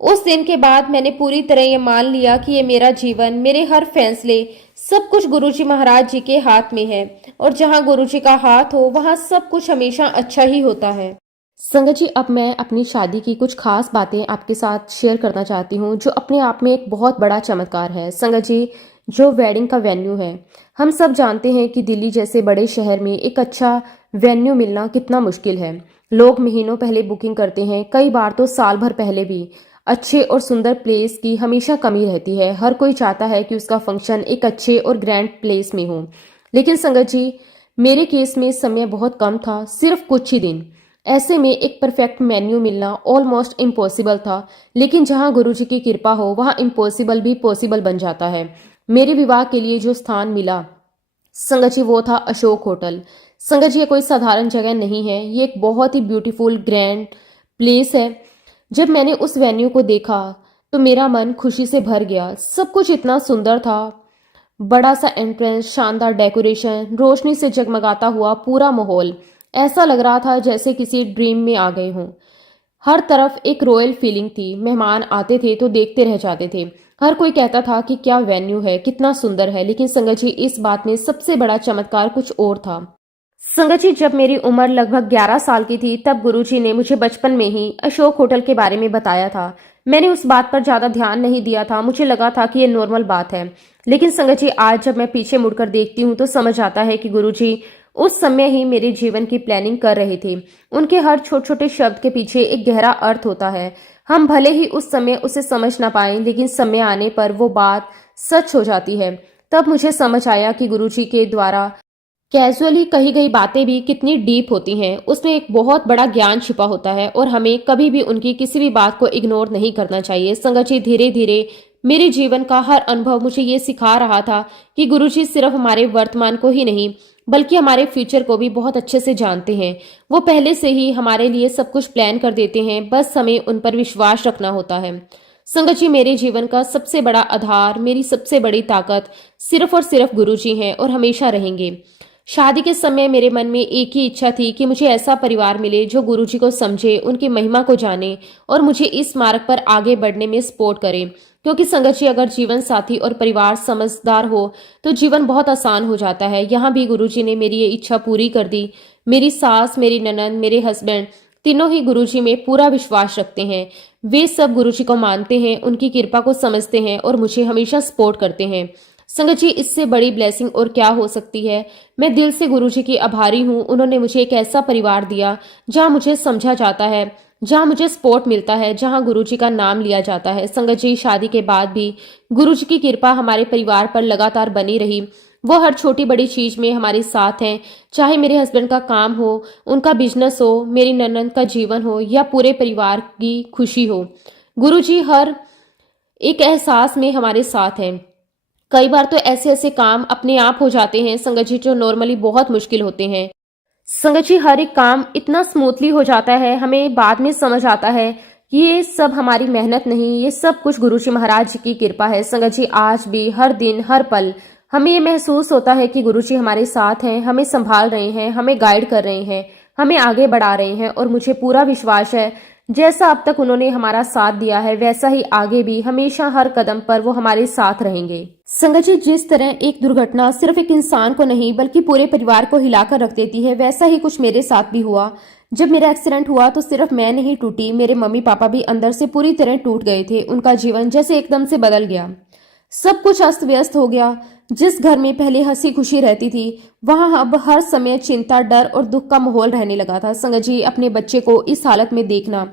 उस दिन के बाद मैंने पूरी तरह ये मान लिया कि ये मेरा जीवन, मेरे हर फैसले, सब कुछ गुरुजी महाराज जी के हाथ में है। और जहाँ गुरुजी का हाथ हो वहाँ सब कुछ हमेशा अच्छा ही होता है। संगत जी अब मैं अपनी शादी की कुछ खास बातें आपके साथ शेयर करना चाहती हूँ, जो अपने आप में एक बहुत बड़ा चमत्कार है। संगत जी जो वेडिंग का वेन्यू है, हम सब जानते हैं कि दिल्ली जैसे बड़े शहर में एक अच्छा वेन्यू मिलना कितना मुश्किल है। लोग महीनों पहले बुकिंग करते हैं, कई बार तो साल भर पहले भी। अच्छे और सुंदर प्लेस की हमेशा कमी रहती है। हर कोई चाहता है कि उसका फंक्शन एक अच्छे और ग्रैंड प्लेस में हो, लेकिन संगत जी, मेरे केस में समय बहुत कम था, सिर्फ कुछ ही दिन। ऐसे में एक परफेक्ट मेन्यू मिलना ऑलमोस्ट इम्पॉसिबल था, लेकिन जहां गुरुजी की कृपा हो वहां इम्पॉसिबल भी पॉसिबल बन जाता है। मेरे विवाह के लिए जो स्थान मिला संगत जी, वो था अशोक होटल। संगत जी, ये कोई साधारण जगह नहीं है, ये एक बहुत ही ब्यूटीफुल ग्रैंड प्लेस है। जब मैंने उस वेन्यू को देखा तो मेरा मन खुशी से भर गया। सब कुछ इतना सुंदर था। बड़ा सा एंट्रेंस, शानदार डेकोरेशन, रोशनी से जगमगाता हुआ पूरा माहौल, ऐसा लग रहा था जैसे किसी ड्रीम में आ गए हों। हर तरफ एक रॉयल फीलिंग थी। मेहमान आते थे तो देखते रह जाते थे। हर कोई कहता था कि क्या वेन्यू है, कितना सुंदर है। लेकिन संगत जी, इस बात में सबसे बड़ा चमत्कार कुछ और था। संगत जी, जब मेरी उम्र लगभग 11 साल की थी तब गुरुजी ने मुझे बचपन में ही अशोक होटल के बारे में बताया था। मैंने उस बात पर ज्यादा ध्यान नहीं दिया था, मुझे लगा था कि ये नॉर्मल बात है। लेकिन संगत जी, आज जब मैं पीछे मुड़कर देखती हूँ तो समझ आता है कि गुरुजी उस समय ही मेरे जीवन की प्लानिंग कर रहे थे। उनके हर छोटे छोटे शब्द के पीछे एक गहरा अर्थ होता है। हम भले ही उस समय उसे समझ ना पाए, लेकिन समय आने पर वो बात सच हो जाती है। तब मुझे समझ आया कि गुरुजी के द्वारा कैजुअली कही गई बातें भी कितनी डीप होती हैं। उसमें एक बहुत बड़ा ज्ञान छिपा होता है और हमें कभी भी उनकी किसी भी बात को इग्नोर नहीं करना चाहिए। संगत जी, धीरे धीरे मेरे जीवन का हर अनुभव मुझे ये सिखा रहा था कि गुरुजी सिर्फ हमारे वर्तमान को ही नहीं बल्कि हमारे फ्यूचर को भी बहुत अच्छे से जानते हैं। वो पहले से ही हमारे लिए सब कुछ प्लान कर देते हैं, बस हमें उन पर विश्वास रखना होता है। संगत जी, मेरे जीवन का सबसे बड़ा आधार, मेरी सबसे बड़ी ताकत सिर्फ और सिर्फ गुरुजी हैं और हमेशा रहेंगे। शादी के समय मेरे मन में एक ही इच्छा थी कि मुझे ऐसा परिवार मिले जो गुरुजी को समझे, उनकी महिमा को जाने और मुझे इस मार्ग पर आगे बढ़ने में सपोर्ट करे। क्योंकि संगत जी, अगर जीवन साथी और परिवार समझदार हो तो जीवन बहुत आसान हो जाता है। यहाँ भी गुरुजी ने मेरी ये इच्छा पूरी कर दी। मेरी सास, मेरी ननद, मेरे हस्बैंड तीनों ही गुरुजी में पूरा विश्वास रखते हैं। वे सब गुरुजी को मानते हैं, उनकी कृपा को समझते हैं और मुझे हमेशा सपोर्ट करते हैं। संगत जी, इससे बड़ी ब्लेसिंग और क्या हो सकती है। मैं दिल से गुरुजी की आभारी हूँ। उन्होंने मुझे एक ऐसा परिवार दिया जहाँ मुझे समझा जाता है, जहाँ मुझे सपोर्ट मिलता है, जहाँ गुरुजी का नाम लिया जाता है। संगत जी, शादी के बाद भी गुरुजी की कृपा हमारे परिवार पर लगातार बनी रही। वो हर छोटी बड़ी चीज में हमारे साथ हैं, चाहे मेरे हस्बैंड का काम हो, उनका बिजनेस हो, मेरी ननद का जीवन हो या पूरे परिवार की खुशी हो। गुरुजी हर एक एहसास में हमारे साथ हैं। कई बार तो ऐसे ऐसे काम अपने आप हो जाते हैं संगत जी, जो नॉर्मली बहुत मुश्किल होते हैं। संगत जी, हर एक काम इतना स्मूथली हो जाता है, हमें बाद में समझ आता है कि ये सब हमारी मेहनत नहीं, ये सब कुछ गुरुजी महाराज जी की कृपा है। संगत जी, आज भी हर दिन हर पल हमें ये महसूस होता है कि गुरुजी हमारे साथ हैं, हमें संभाल रहे हैं, हमें गाइड कर रहे हैं, हमें आगे बढ़ा रहे हैं। और मुझे पूरा विश्वास है जैसा अब तक उन्होंने हमारा साथ दिया है वैसा ही आगे भी हमेशा हर कदम पर वो हमारे साथ रहेंगे। संगत जी, जिस तरह एक दुर्घटना सिर्फ एक इंसान को नहीं बल्कि पूरे परिवार को हिलाकर रख देती है, वैसा ही कुछ मेरे साथ भी हुआ। जब मेरा एक्सीडेंट हुआ तो सिर्फ मैं नहीं टूटी, मेरे मम्मी पापा भी अंदर से पूरी तरह टूट गए थे। उनका जीवन जैसे एकदम से बदल गया। सब कुछ अस्त व्यस्त हो गया। जिस घर में पहले हंसी खुशी रहती थी वहां अब हर समय चिंता, डर और दुख का माहौल रहने लगा था। संगत जी, अपने बच्चे को इस हालत में देखना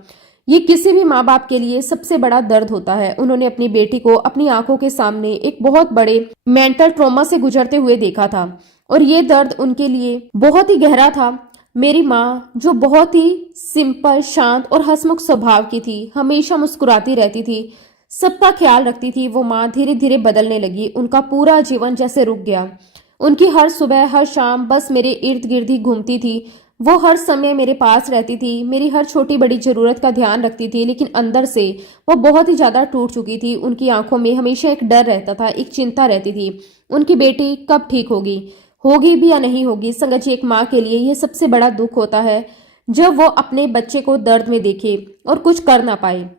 ये किसी भी माँ बाप के लिए सबसे बड़ा दर्द होता है। उन्होंने अपनी बेटी को अपनी आंखों के सामने एक बहुत बड़े मेंटल ट्रॉमा से गुजरते हुए देखा था और ये दर्द उनके लिए बहुत ही गहरा था। मेरी माँ, जो बहुत ही सिंपल, शांत और हंसमुख स्वभाव की थी, हमेशा मुस्कुराती रहती थी, सबका ख्याल रखती थी, वो माँ धीरे धीरे बदलने लगी। उनका पूरा जीवन जैसे रुक गया। उनकी हर सुबह हर शाम बस मेरे इर्द गिर्द ही घूमती थी। वो हर समय मेरे पास रहती थी, मेरी हर छोटी बड़ी जरूरत का ध्यान रखती थी, लेकिन अंदर से वो बहुत ही ज्यादा टूट चुकी थी। उनकी आंखों में हमेशा एक डर रहता था, एक चिंता रहती थी। उनकी बेटी कब ठीक होगी, होगी भी या नहीं होगी। संगत जी, एक माँ के लिए यह सबसे बड़ा दुख होता है जब वो अपने बच्चे को दर्द में देखे और कुछ कर ना पाए।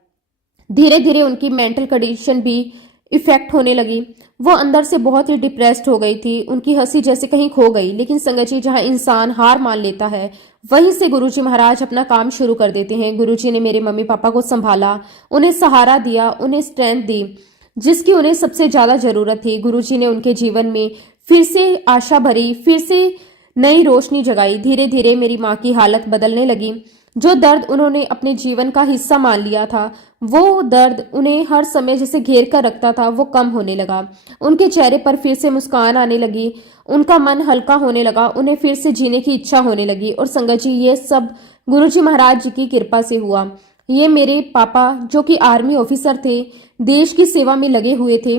धीरे धीरे उनकी मेंटल कंडीशन भी इफेक्ट होने लगी। वो अंदर से बहुत ही डिप्रेस्ड हो गई थी। उनकी हंसी जैसे कहीं खो गई। लेकिन संगत जी, जहाँ इंसान हार मान लेता है वहीं से गुरुजी महाराज अपना काम शुरू कर देते हैं। गुरुजी ने मेरे मम्मी पापा को संभाला, उन्हें सहारा दिया, उन्हें स्ट्रेंथ दी जिसकी उन्हें सबसे ज्यादा जरूरत थी। गुरुजी ने उनके जीवन में फिर से आशा भरी, फिर से नई रोशनी जगाई। धीरे धीरे मेरी माँ की हालत बदलने लगी। जो दर्द उन्होंने अपने जीवन का हिस्सा मान लिया था, वो दर्द उन्हें हर समय जैसे घेर कर रखता था, वो कम होने लगा। उनके चेहरे पर फिर से मुस्कान आने लगी, उनका मन हल्का होने लगा, उन्हें फिर से जीने की इच्छा होने लगी। और संगत जी, ये सब गुरुजी महाराज जी की कृपा से हुआ। ये मेरे पापा, जो कि आर्मी ऑफिसर थे, देश की सेवा में लगे हुए थे,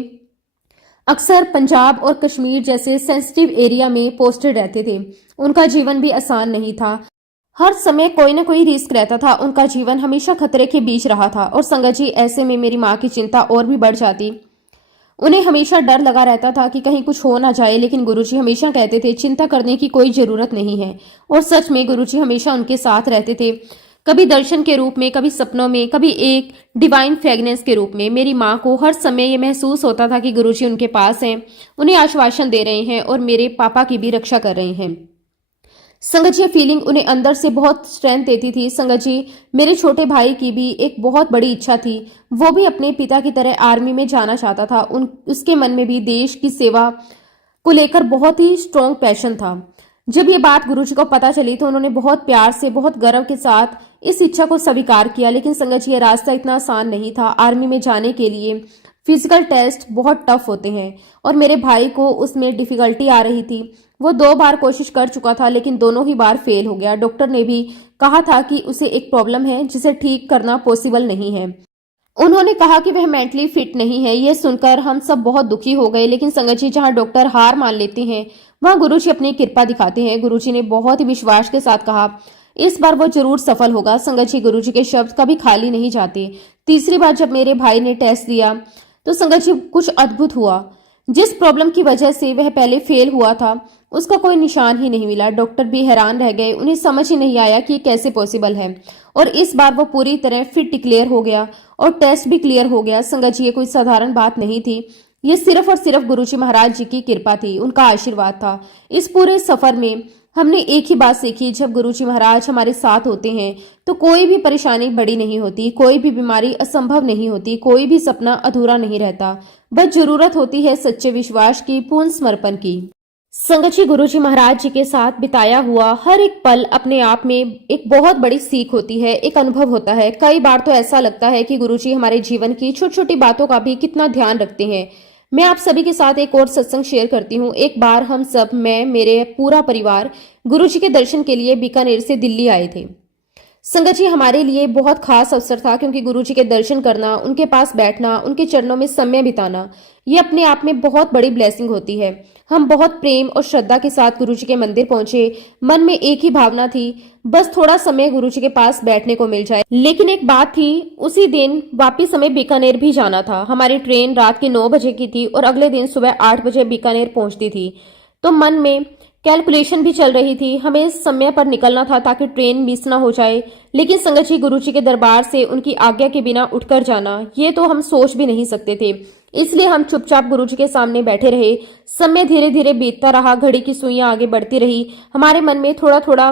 अक्सर पंजाब और कश्मीर जैसे सेंसिटिव एरिया में पोस्टेड रहते थे। उनका जीवन भी आसान नहीं था, हर समय कोई ना कोई रिस्क रहता था। उनका जीवन हमेशा खतरे के बीच रहा था। और संगत जी, ऐसे में मेरी माँ की चिंता और भी बढ़ जाती। उन्हें हमेशा डर लगा रहता था कि कहीं कुछ हो ना जाए, लेकिन गुरुजी हमेशा कहते थे चिंता करने की कोई जरूरत नहीं है। और सच में गुरुजी हमेशा उनके साथ रहते थे, कभी दर्शन के रूप में, कभी सपनों में, कभी एक डिवाइन फ्रेगनेंस के रूप में। मेरी माँ को हर समय ये महसूस होता था कि गुरुजी उनके पास हैं, उन्हें आश्वासन दे रहे हैं और मेरे पापा की भी रक्षा कर रहे हैं। संगत जी, फीलिंग उन्हें अंदर से बहुत स्ट्रेंथ देती थी। संगत जी, मेरे छोटे भाई की भी एक बहुत बड़ी इच्छा थी, वो भी अपने पिता की तरह आर्मी में जाना चाहता था। उसके मन में भी देश की सेवा को लेकर बहुत ही स्ट्रॉन्ग पैशन था। जब ये बात गुरुजी को पता चली तो उन्होंने बहुत प्यार से, बहुत गर्व के साथ इस इच्छा को स्वीकार किया। लेकिन संगत जी, ये रास्ता इतना आसान नहीं था। आर्मी में जाने के लिए फिजिकल टेस्ट बहुत टफ होते हैं और मेरे भाई को उसमें डिफिकल्टी आ रही थी। वो 2 बार कोशिश कर चुका था, लेकिन दोनों ही बार फेल हो गया। डॉक्टर ने भी कहा था कि उसे एक प्रॉब्लम है जिसे ठीक करना पॉसिबल नहीं है। उन्होंने कहा कि वह मेंटली फिट नहीं है। ये सुनकर हम सब बहुत दुखी हो गए। लेकिन संगत जी, जहां डॉक्टर हार मान लेते हैं, वहां गुरुजी अपनी कृपा दिखाते हैं। गुरुजी ने बहुत ही विश्वास के साथ कहा, इस बार वो जरूर सफल होगा। संगत जी, गुरुजी के शब्द कभी खाली नहीं जाते। तीसरी बार जब मेरे भाई ने टेस्ट दिया तो संगत जी, कुछ अद्भुत हुआ। जिस प्रॉब्लम की वजह से वह पहले फेल हुआ था, उसका कोई निशान ही नहीं मिला। डॉक्टर भी हैरान रह गए, उन्हें समझ ही नहीं आया कि ये कैसे पॉसिबल है। और इस बार वो पूरी तरह फिट डिक्लेयर हो गया और टेस्ट भी क्लियर हो गया। संगत जी, ये कोई साधारण बात नहीं थी, ये सिर्फ और सिर्फ गुरुजी महाराज जी की कृपा थी, उनका आशीर्वाद था। इस पूरे सफर में हमने एक ही बात सीखी, जब गुरुजी महाराज हमारे साथ होते हैं तो कोई भी परेशानी बड़ी नहीं होती, कोई भी बीमारी असंभव नहीं होती, कोई भी सपना अधूरा नहीं रहता। बस जरूरत होती है सच्चे विश्वास की, पूर्ण समर्पण की। संगत जी, गुरुजी महाराज जी के साथ बिताया हुआ हर एक पल अपने आप में एक बहुत बड़ी सीख होती है, एक अनुभव होता है। कई बार तो ऐसा लगता है कि गुरुजी हमारे जीवन की छोटी छोटी बातों का भी कितना ध्यान रखते हैं। मैं आप सभी के साथ एक और सत्संग शेयर करती हूँ। एक बार हम सब, मैं, मेरे पूरा परिवार गुरुजी के दर्शन के लिए बीकानेर से दिल्ली आए थे। संगत जी, हमारे लिए बहुत खास अवसर था, क्योंकि गुरुजी के दर्शन करना, उनके पास बैठना, उनके चरणों में समय बिताना, ये अपने आप में बहुत बड़ी ब्लेसिंग होती है। हम बहुत प्रेम और श्रद्धा के साथ गुरुजी के मंदिर पहुंचे। मन में एक ही भावना थी, बस थोड़ा समय गुरुजी के पास बैठने को मिल जाए। लेकिन एक बात थी, उसी दिन वापिस हमें बीकानेर भी जाना था। हमारी ट्रेन रात के 9 बजे की थी और अगले दिन सुबह 8 बजे बीकानेर पहुंचती थी। तो मन में कैलकुलेशन भी चल रही थी, हमें समय पर निकलना था ताकि ट्रेन मिस ना हो जाए। लेकिन संगत जी, गुरुजी के दरबार से उनकी आज्ञा के बिना उठकर जाना, ये तो हम सोच भी नहीं सकते थे। इसलिए हम चुपचाप गुरुजी के सामने बैठे रहे। समय धीरे धीरे बीतता रहा, घड़ी की सुइयां आगे बढ़ती रही। हमारे मन में थोड़ा थोड़ा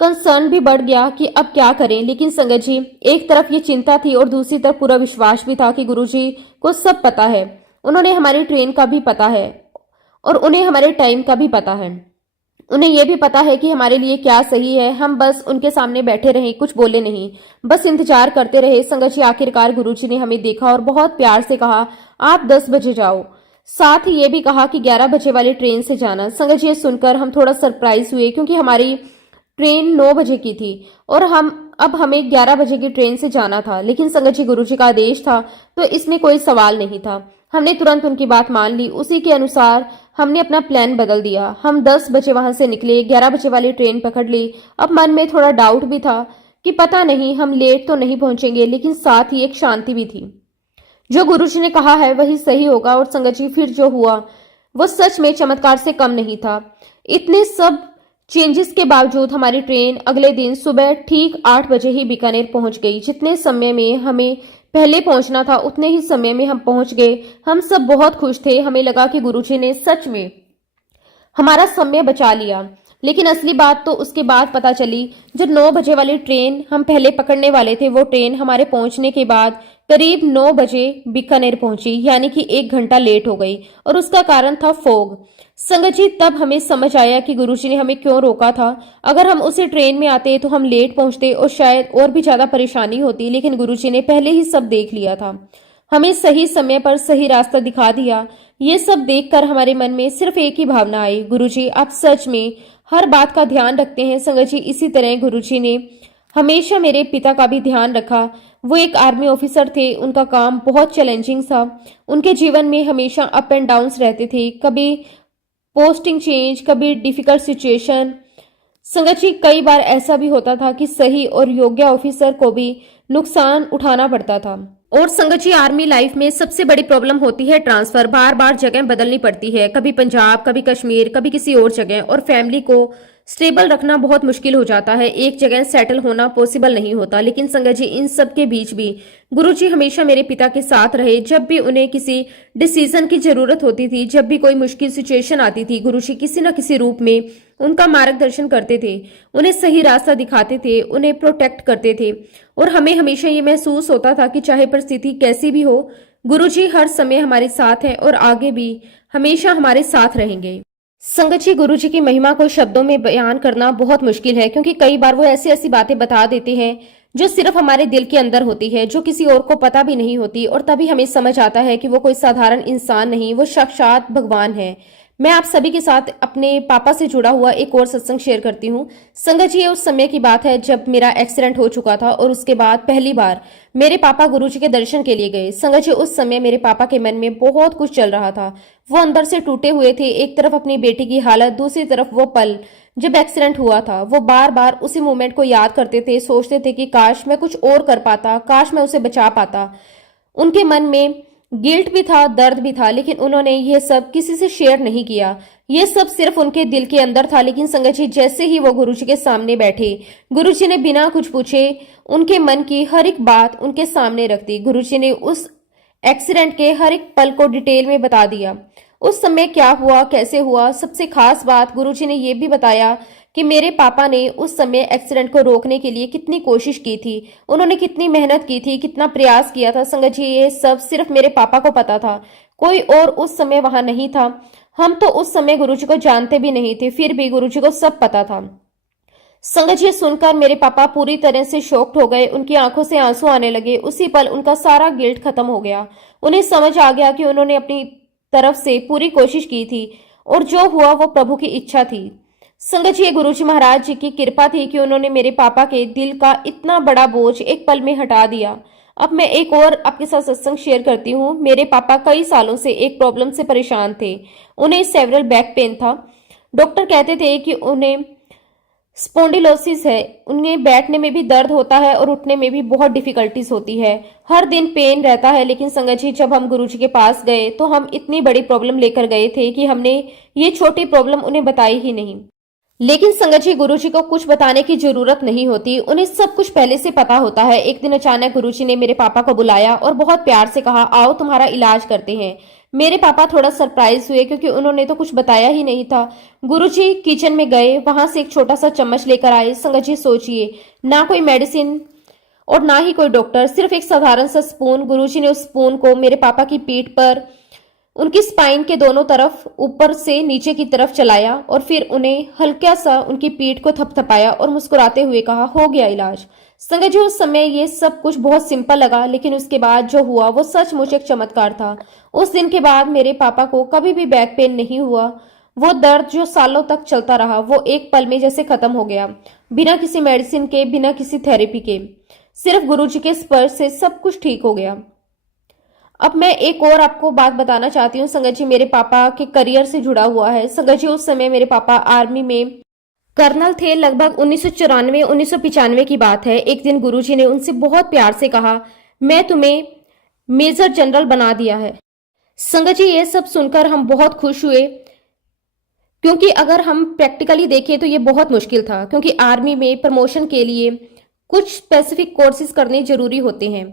कंसर्न भी बढ़ गया कि अब क्या करें। लेकिन संगत जी, एक तरफ ये चिंता थी और दूसरी तरफ पूरा विश्वास भी था कि गुरुजी को सब पता है, उन्होंने हमारी ट्रेन का भी पता है और उन्हें हमारे टाइम का भी पता है। उन्हें यह भी पता है कि हमारे लिए क्या सही है। हम बस उनके सामने बैठे रहे, कुछ बोले नहीं, बस इंतजार करते रहे। संगत जी, आखिरकार गुरुजी ने हमें देखा और बहुत प्यार से कहा, आप 10 बजे जाओ। साथ ही ये भी कहा कि 11 बजे वाली ट्रेन से जाना। संगत जी, ये सुनकर हम थोड़ा सरप्राइज हुए, क्योंकि हमारी ट्रेन 9 बजे की थी और हमें 11 बजे की ट्रेन से जाना था। लेकिन संगत जी, गुरुजी का आदेश था तो इसमें कोई सवाल नहीं था। हमने तुरंत उनकी बात मान ली। उसी के अनुसार हमने अपना प्लान बदल दिया। हम 10 बजे वहां से निकले, 11 बजे वाली ट्रेन पकड़ ली। अब मन में थोड़ा डाउट भी था कि पता नहीं हम लेट तो नहीं पहुंचेंगे, लेकिन साथ ही एक शांति भी थी। जो गुरुजी ने कहा है वही सही होगा। और संगत जी, फिर जो हुआ वो सच में चमत्कार से कम नहीं था। इतने सब चेंजेस के बावजूद हमारी ट्रेन अगले दिन सुबह ठीक 8 बजे ही बीकानेर पहुंच गई। जितने समय में हमें पहले पहुंचना था उतने ही समय में हम पहुंच गए। हम सब बहुत खुश थे, हमें लगा कि गुरुजी ने सच में हमारा समय बचा लिया। लेकिन असली बात तो उसके बाद पता चली। जब 9 बजे वाली ट्रेन हम पहले पकड़ने वाले थे, वो ट्रेन हमारे पहुंचने के बाद करीब 9 बजे बीकानेर पहुंची, यानी कि 1 घंटा लेट हो गई और उसका कारण था फॉग। संगत जी, तब हमें समझ आया कि गुरुजी ने हमें क्यों रोका था। अगर हम उसी ट्रेन में आते तो हम लेट पहुंचते और शायद और भी ज्यादा परेशानी होती, लेकिन गुरुजी ने पहले ही सब देख लिया था, हमें सही समय पर सही रास्ता दिखा दिया। ये सब देखकर हमारे मन में सिर्फ एक ही भावना आई, गुरुजी आप सच में हर बात का ध्यान रखते हैं। संगत जी, इसी तरह गुरुजी ने हमेशा मेरे पिता का भी ध्यान रखा। वो एक आर्मी ऑफिसर थे, उनका काम बहुत चैलेंजिंग था। उनके जीवन में हमेशा अप एंड डाउन्स रहते थे, कभी पोस्टिंग चेंज, कभी डिफिकल्ट सिचुएशन। संगत जी, कई बार ऐसा भी होता था कि सही और योग्य ऑफिसर को भी नुकसान उठाना पड़ता था। और संगत जी, आर्मी लाइफ में सबसे बड़ी प्रॉब्लम होती है ट्रांसफर। बार बार जगह बदलनी पड़ती है, कभी पंजाब, कभी कश्मीर, कभी किसी और जगह, और फैमिली को स्टेबल रखना बहुत मुश्किल हो जाता है। एक जगह सेटल होना पॉसिबल नहीं होता। लेकिन संगत जी, इन सब के बीच भी गुरुजी हमेशा मेरे पिता के साथ रहे। जब भी उन्हें किसी डिसीजन की जरूरत होती थी, जब भी कोई मुश्किल सिचुएशन आती थी, गुरुजी किसी न किसी रूप में उनका मार्गदर्शन करते थे, उन्हें सही रास्ता दिखाते थे, उन्हें प्रोटेक्ट करते थे। और हमें हमेशा ये महसूस होता था कि चाहे परिस्थिति कैसी भी हो, गुरुजी हर समय हमारे साथ हैं और आगे भी हमेशा हमारे साथ रहेंगे। संगत जी, गुरुजी की महिमा को शब्दों में बयान करना बहुत मुश्किल है, क्योंकि कई बार वो ऐसी ऐसी बातें बता देते हैं जो सिर्फ हमारे दिल के अंदर होती है, जो किसी और को पता भी नहीं होती, और तभी हमें समझ आता है कि वो कोई साधारण इंसान नहीं, वो साक्षात भगवान है। मैं आप सभी के साथ अपने पापा से जुड़ा हुआ एक और सत्संग शेयर करती हूँ। संगत जी, ये उस समय की बात है जब मेरा एक्सीडेंट हो चुका था और उसके बाद पहली बार मेरे पापा गुरुजी के दर्शन के लिए गए। संगत जी, उस समय मेरे पापा के मन में बहुत कुछ चल रहा था। वो अंदर से टूटे हुए थे। एक तरफ अपनी बेटी की हालत, दूसरी तरफ वो पल जब एक्सीडेंट हुआ था। वो बार बार उसी मोमेंट को याद करते थे, सोचते थे कि काश मैं कुछ और कर पाता, काश मैं उसे बचा पाता। उनके मन में गिल्ट भी था, दर्द भी था, लेकिन उन्होंने ये सब किसी से शेयर नहीं किया। ये सब सिर्फ उनके दिल के अंदर था। लेकिन संगत जी, जैसे ही वो गुरुजी के सामने बैठे, गुरुजी ने बिना कुछ पूछे उनके मन की हर एक बात उनके सामने रख दी। गुरुजी ने उस एक्सीडेंट के हर एक पल को डिटेल में बता दिया। उस समय क्या हुआ, कैसे हुआ। सबसे खास बात, गुरुजी ने ये भी बताया कि मेरे पापा ने उस समय एक्सीडेंट को रोकने के लिए कितनी कोशिश की थी, उन्होंने कितनी मेहनत की थी, कितना प्रयास किया था। संगत जी, ये सब सिर्फ मेरे पापा को पता था, कोई और उस समय वहां नहीं था। हम तो उस समय गुरुजी को जानते भी नहीं थे, फिर भी गुरुजी को सब पता था। संगत जी, सुनकर मेरे पापा पूरी तरह से शॉक्ड हो गए। उनकी आंखों से आंसू आने लगे। उसी पल उनका सारा गिल्ट खत्म हो गया। उन्हें समझ आ गया कि उन्होंने अपनी तरफ से पूरी कोशिश की थी और जो हुआ वो प्रभु की इच्छा थी। संगत जी, गुरुजी महाराज जी की कृपा थी कि उन्होंने मेरे पापा के दिल का इतना बड़ा बोझ एक पल में हटा दिया। अब मैं एक और आपके साथ सत्संग शेयर करती हूँ। मेरे पापा कई सालों से एक प्रॉब्लम से परेशान थे। उन्हें सेवरल बैक पेन था। डॉक्टर कहते थे कि उन्हें स्पॉन्डिलोसिस है। उन्हें बैठने में भी दर्द होता है और उठने में भी बहुत डिफिकल्टीज होती है। हर दिन पेन रहता है। लेकिन संगत जी, जब हम गुरुजी के पास गए तो हम इतनी बड़ी प्रॉब्लम लेकर गए थे कि हमने ये छोटी प्रॉब्लम उन्हें बताई ही नहीं। लेकिन संगत जी, गुरुजी को कुछ बताने की जरूरत नहीं होती, उन्हें सब कुछ पहले से पता होता है। एक दिन अचानक गुरुजी ने मेरे पापा को बुलाया और बहुत प्यार से कहा, आओ तुम्हारा इलाज करते हैं। मेरे पापा थोड़ा सरप्राइज हुए, क्योंकि उन्होंने तो कुछ बताया ही नहीं था। गुरुजी किचन में गए, वहां से एक छोटा सा चम्मच लेकर आए। संगत जी, सोचिए, ना कोई मेडिसिन और ना ही कोई डॉक्टर, सिर्फ एक साधारण सा स्पून। गुरुजी ने उस स्पून को मेरे पापा की पीठ पर, उनकी स्पाइन के दोनों तरफ ऊपर से नीचे की तरफ चलाया और फिर उन्हें हल्का सा उनकी पीठ को थपथपाया और मुस्कुराते हुए कहा, हो गया इलाज। संगत जी, उस समय ये सब कुछ बहुत सिंपल लगा, लेकिन उसके बाद जो हुआ वो सचमुच एक चमत्कार था। उस दिन के बाद मेरे पापा को कभी भी बैक पेन नहीं हुआ। वो दर्द जो सालों तक चलता रहा, वो एक पल में जैसे खत्म हो गया, बिना किसी मेडिसिन के, बिना किसी थेरेपी के। सिर्फ गुरुजी के स्पर्श से सब कुछ ठीक हो गया। अब मैं एक और आपको बात बताना चाहती हूँ। संगत जी, मेरे पापा के करियर से जुड़ा हुआ है। संगत जी, उस समय मेरे पापा आर्मी में कर्नल थे। लगभग 1994-1995 की बात है। एक दिन गुरुजी ने उनसे बहुत प्यार से कहा, मैं तुम्हें मेजर जनरल बना दिया है। संगत जी, ये सब सुनकर हम बहुत खुश हुए, क्योंकि अगर हम प्रैक्टिकली देखें तो ये बहुत मुश्किल था, क्योंकि आर्मी में प्रमोशन के लिए कुछ स्पेसिफिक कोर्सेज करने जरूरी होते हैं।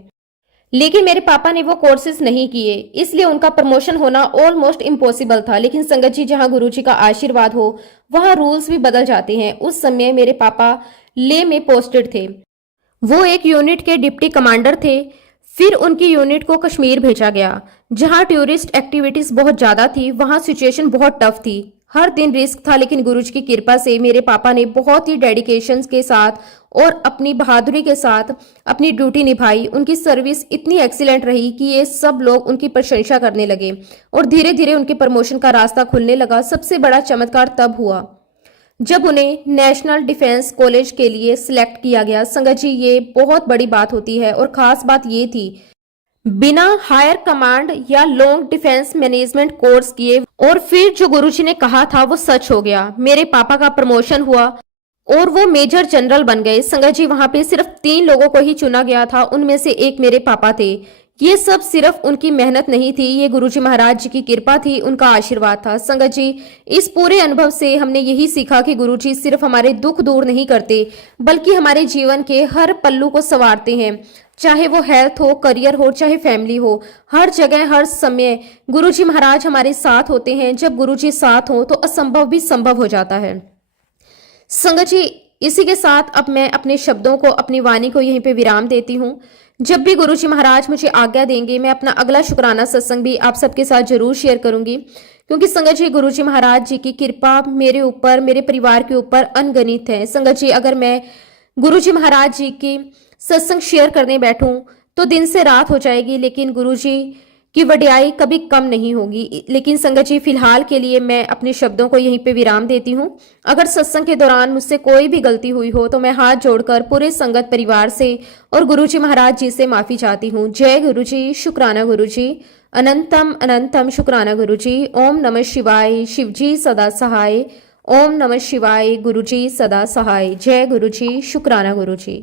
लेकिन मेरे पापा ने वो कोर्सेज नहीं किए, इसलिए उनका प्रमोशन होना ऑलमोस्ट इम्पॉसिबल था। लेकिन संगत जी, जहां गुरुजी का आशीर्वाद हो वहां रूल्स भी बदल जाते हैं। उस समय मेरे पापा लेह में पोस्टेड थे। वो एक यूनिट के डिप्टी कमांडर थे। फिर उनकी यूनिट को कश्मीर भेजा गया, जहां टूरिस्ट एक्टिविटीज बहुत ज्यादा थी। वहां सिचुएशन बहुत टफ थी, हर दिन रिस्क था, लेकिन गुरुजी की कृपा से मेरे पापा ने बहुत ही डेडिकेशन के साथ और अपनी बहादुरी के साथ अपनी ड्यूटी निभाई। उनकी सर्विस इतनी एक्सीलेंट रही कि ये सब लोग उनकी प्रशंसा करने लगे और धीरे धीरे उनके प्रमोशन का रास्ता खुलने लगा। सबसे बड़ा चमत्कार तब हुआ जब उन्हें नेशनल डिफेंस कॉलेज के लिए सिलेक्ट किया गया। संगत जी, ये बहुत बड़ी बात होती है और खास बात ये थी, बिना हायर कमांड या लॉन्ग डिफेंस मैनेजमेंट कोर्स किए, और फिर जो गुरुजी ने कहा था वो सच हो गया। मेरे पापा का प्रमोशन हुआ और वो मेजर जनरल बन गए। संगत जी, वहां पे सिर्फ 3 लोगों को ही चुना गया था, उनमें से एक मेरे पापा थे। ये सब सिर्फ उनकी मेहनत नहीं थी, ये गुरुजी महाराज जी की कृपा थी, उनका आशीर्वाद था। संगत जी, इस पूरे अनुभव से हमने यही सीखा कि गुरुजी सिर्फ हमारे दुख दूर नहीं करते, बल्कि हमारे जीवन के हर पल्लू को संवारते हैं। चाहे वो हेल्थ हो, करियर हो, चाहे फैमिली हो, हर जगह हर समय गुरुजी महाराज हमारे साथ होते हैं। जब गुरुजी साथ हो तो असंभव भी संभव हो जाता है। संगत जी, इसी के साथ अब मैं अपने शब्दों को, अपनी वाणी को यहीं पे विराम देती हूँ। जब भी गुरुजी महाराज मुझे आज्ञा देंगे, मैं अपना अगला शुक्राना सत्संग भी आप सबके साथ जरूर शेयर करूंगी, क्योंकि संगत जी, गुरुजी महाराज जी की कृपा मेरे ऊपर, मेरे परिवार के ऊपर अनगणित है। संगत जी, अगर मैं गुरुजी महाराज जी की सत्संग शेयर करने बैठूं तो दिन से रात हो जाएगी, लेकिन गुरुजी की वडियाई कभी कम नहीं होगी। लेकिन संगत जी, फिलहाल के लिए मैं अपने शब्दों को यहीं पे विराम देती हूँ। अगर सत्संग के दौरान मुझसे कोई भी गलती हुई हो तो मैं हाथ जोड़कर पूरे संगत परिवार से और गुरुजी महाराज जी से माफी चाहती हूँ। जय गुरुजी, शुक्राना गुरुजी, अनंतम अनंतम शुक्राना गुरुजी। ओम नमः शिवाय, शिवजी सदा सहाय। ओम नमः शिवाय, गुरुजी सदा सहाय। जय गुरुजी, शुक्राना गुरुजी।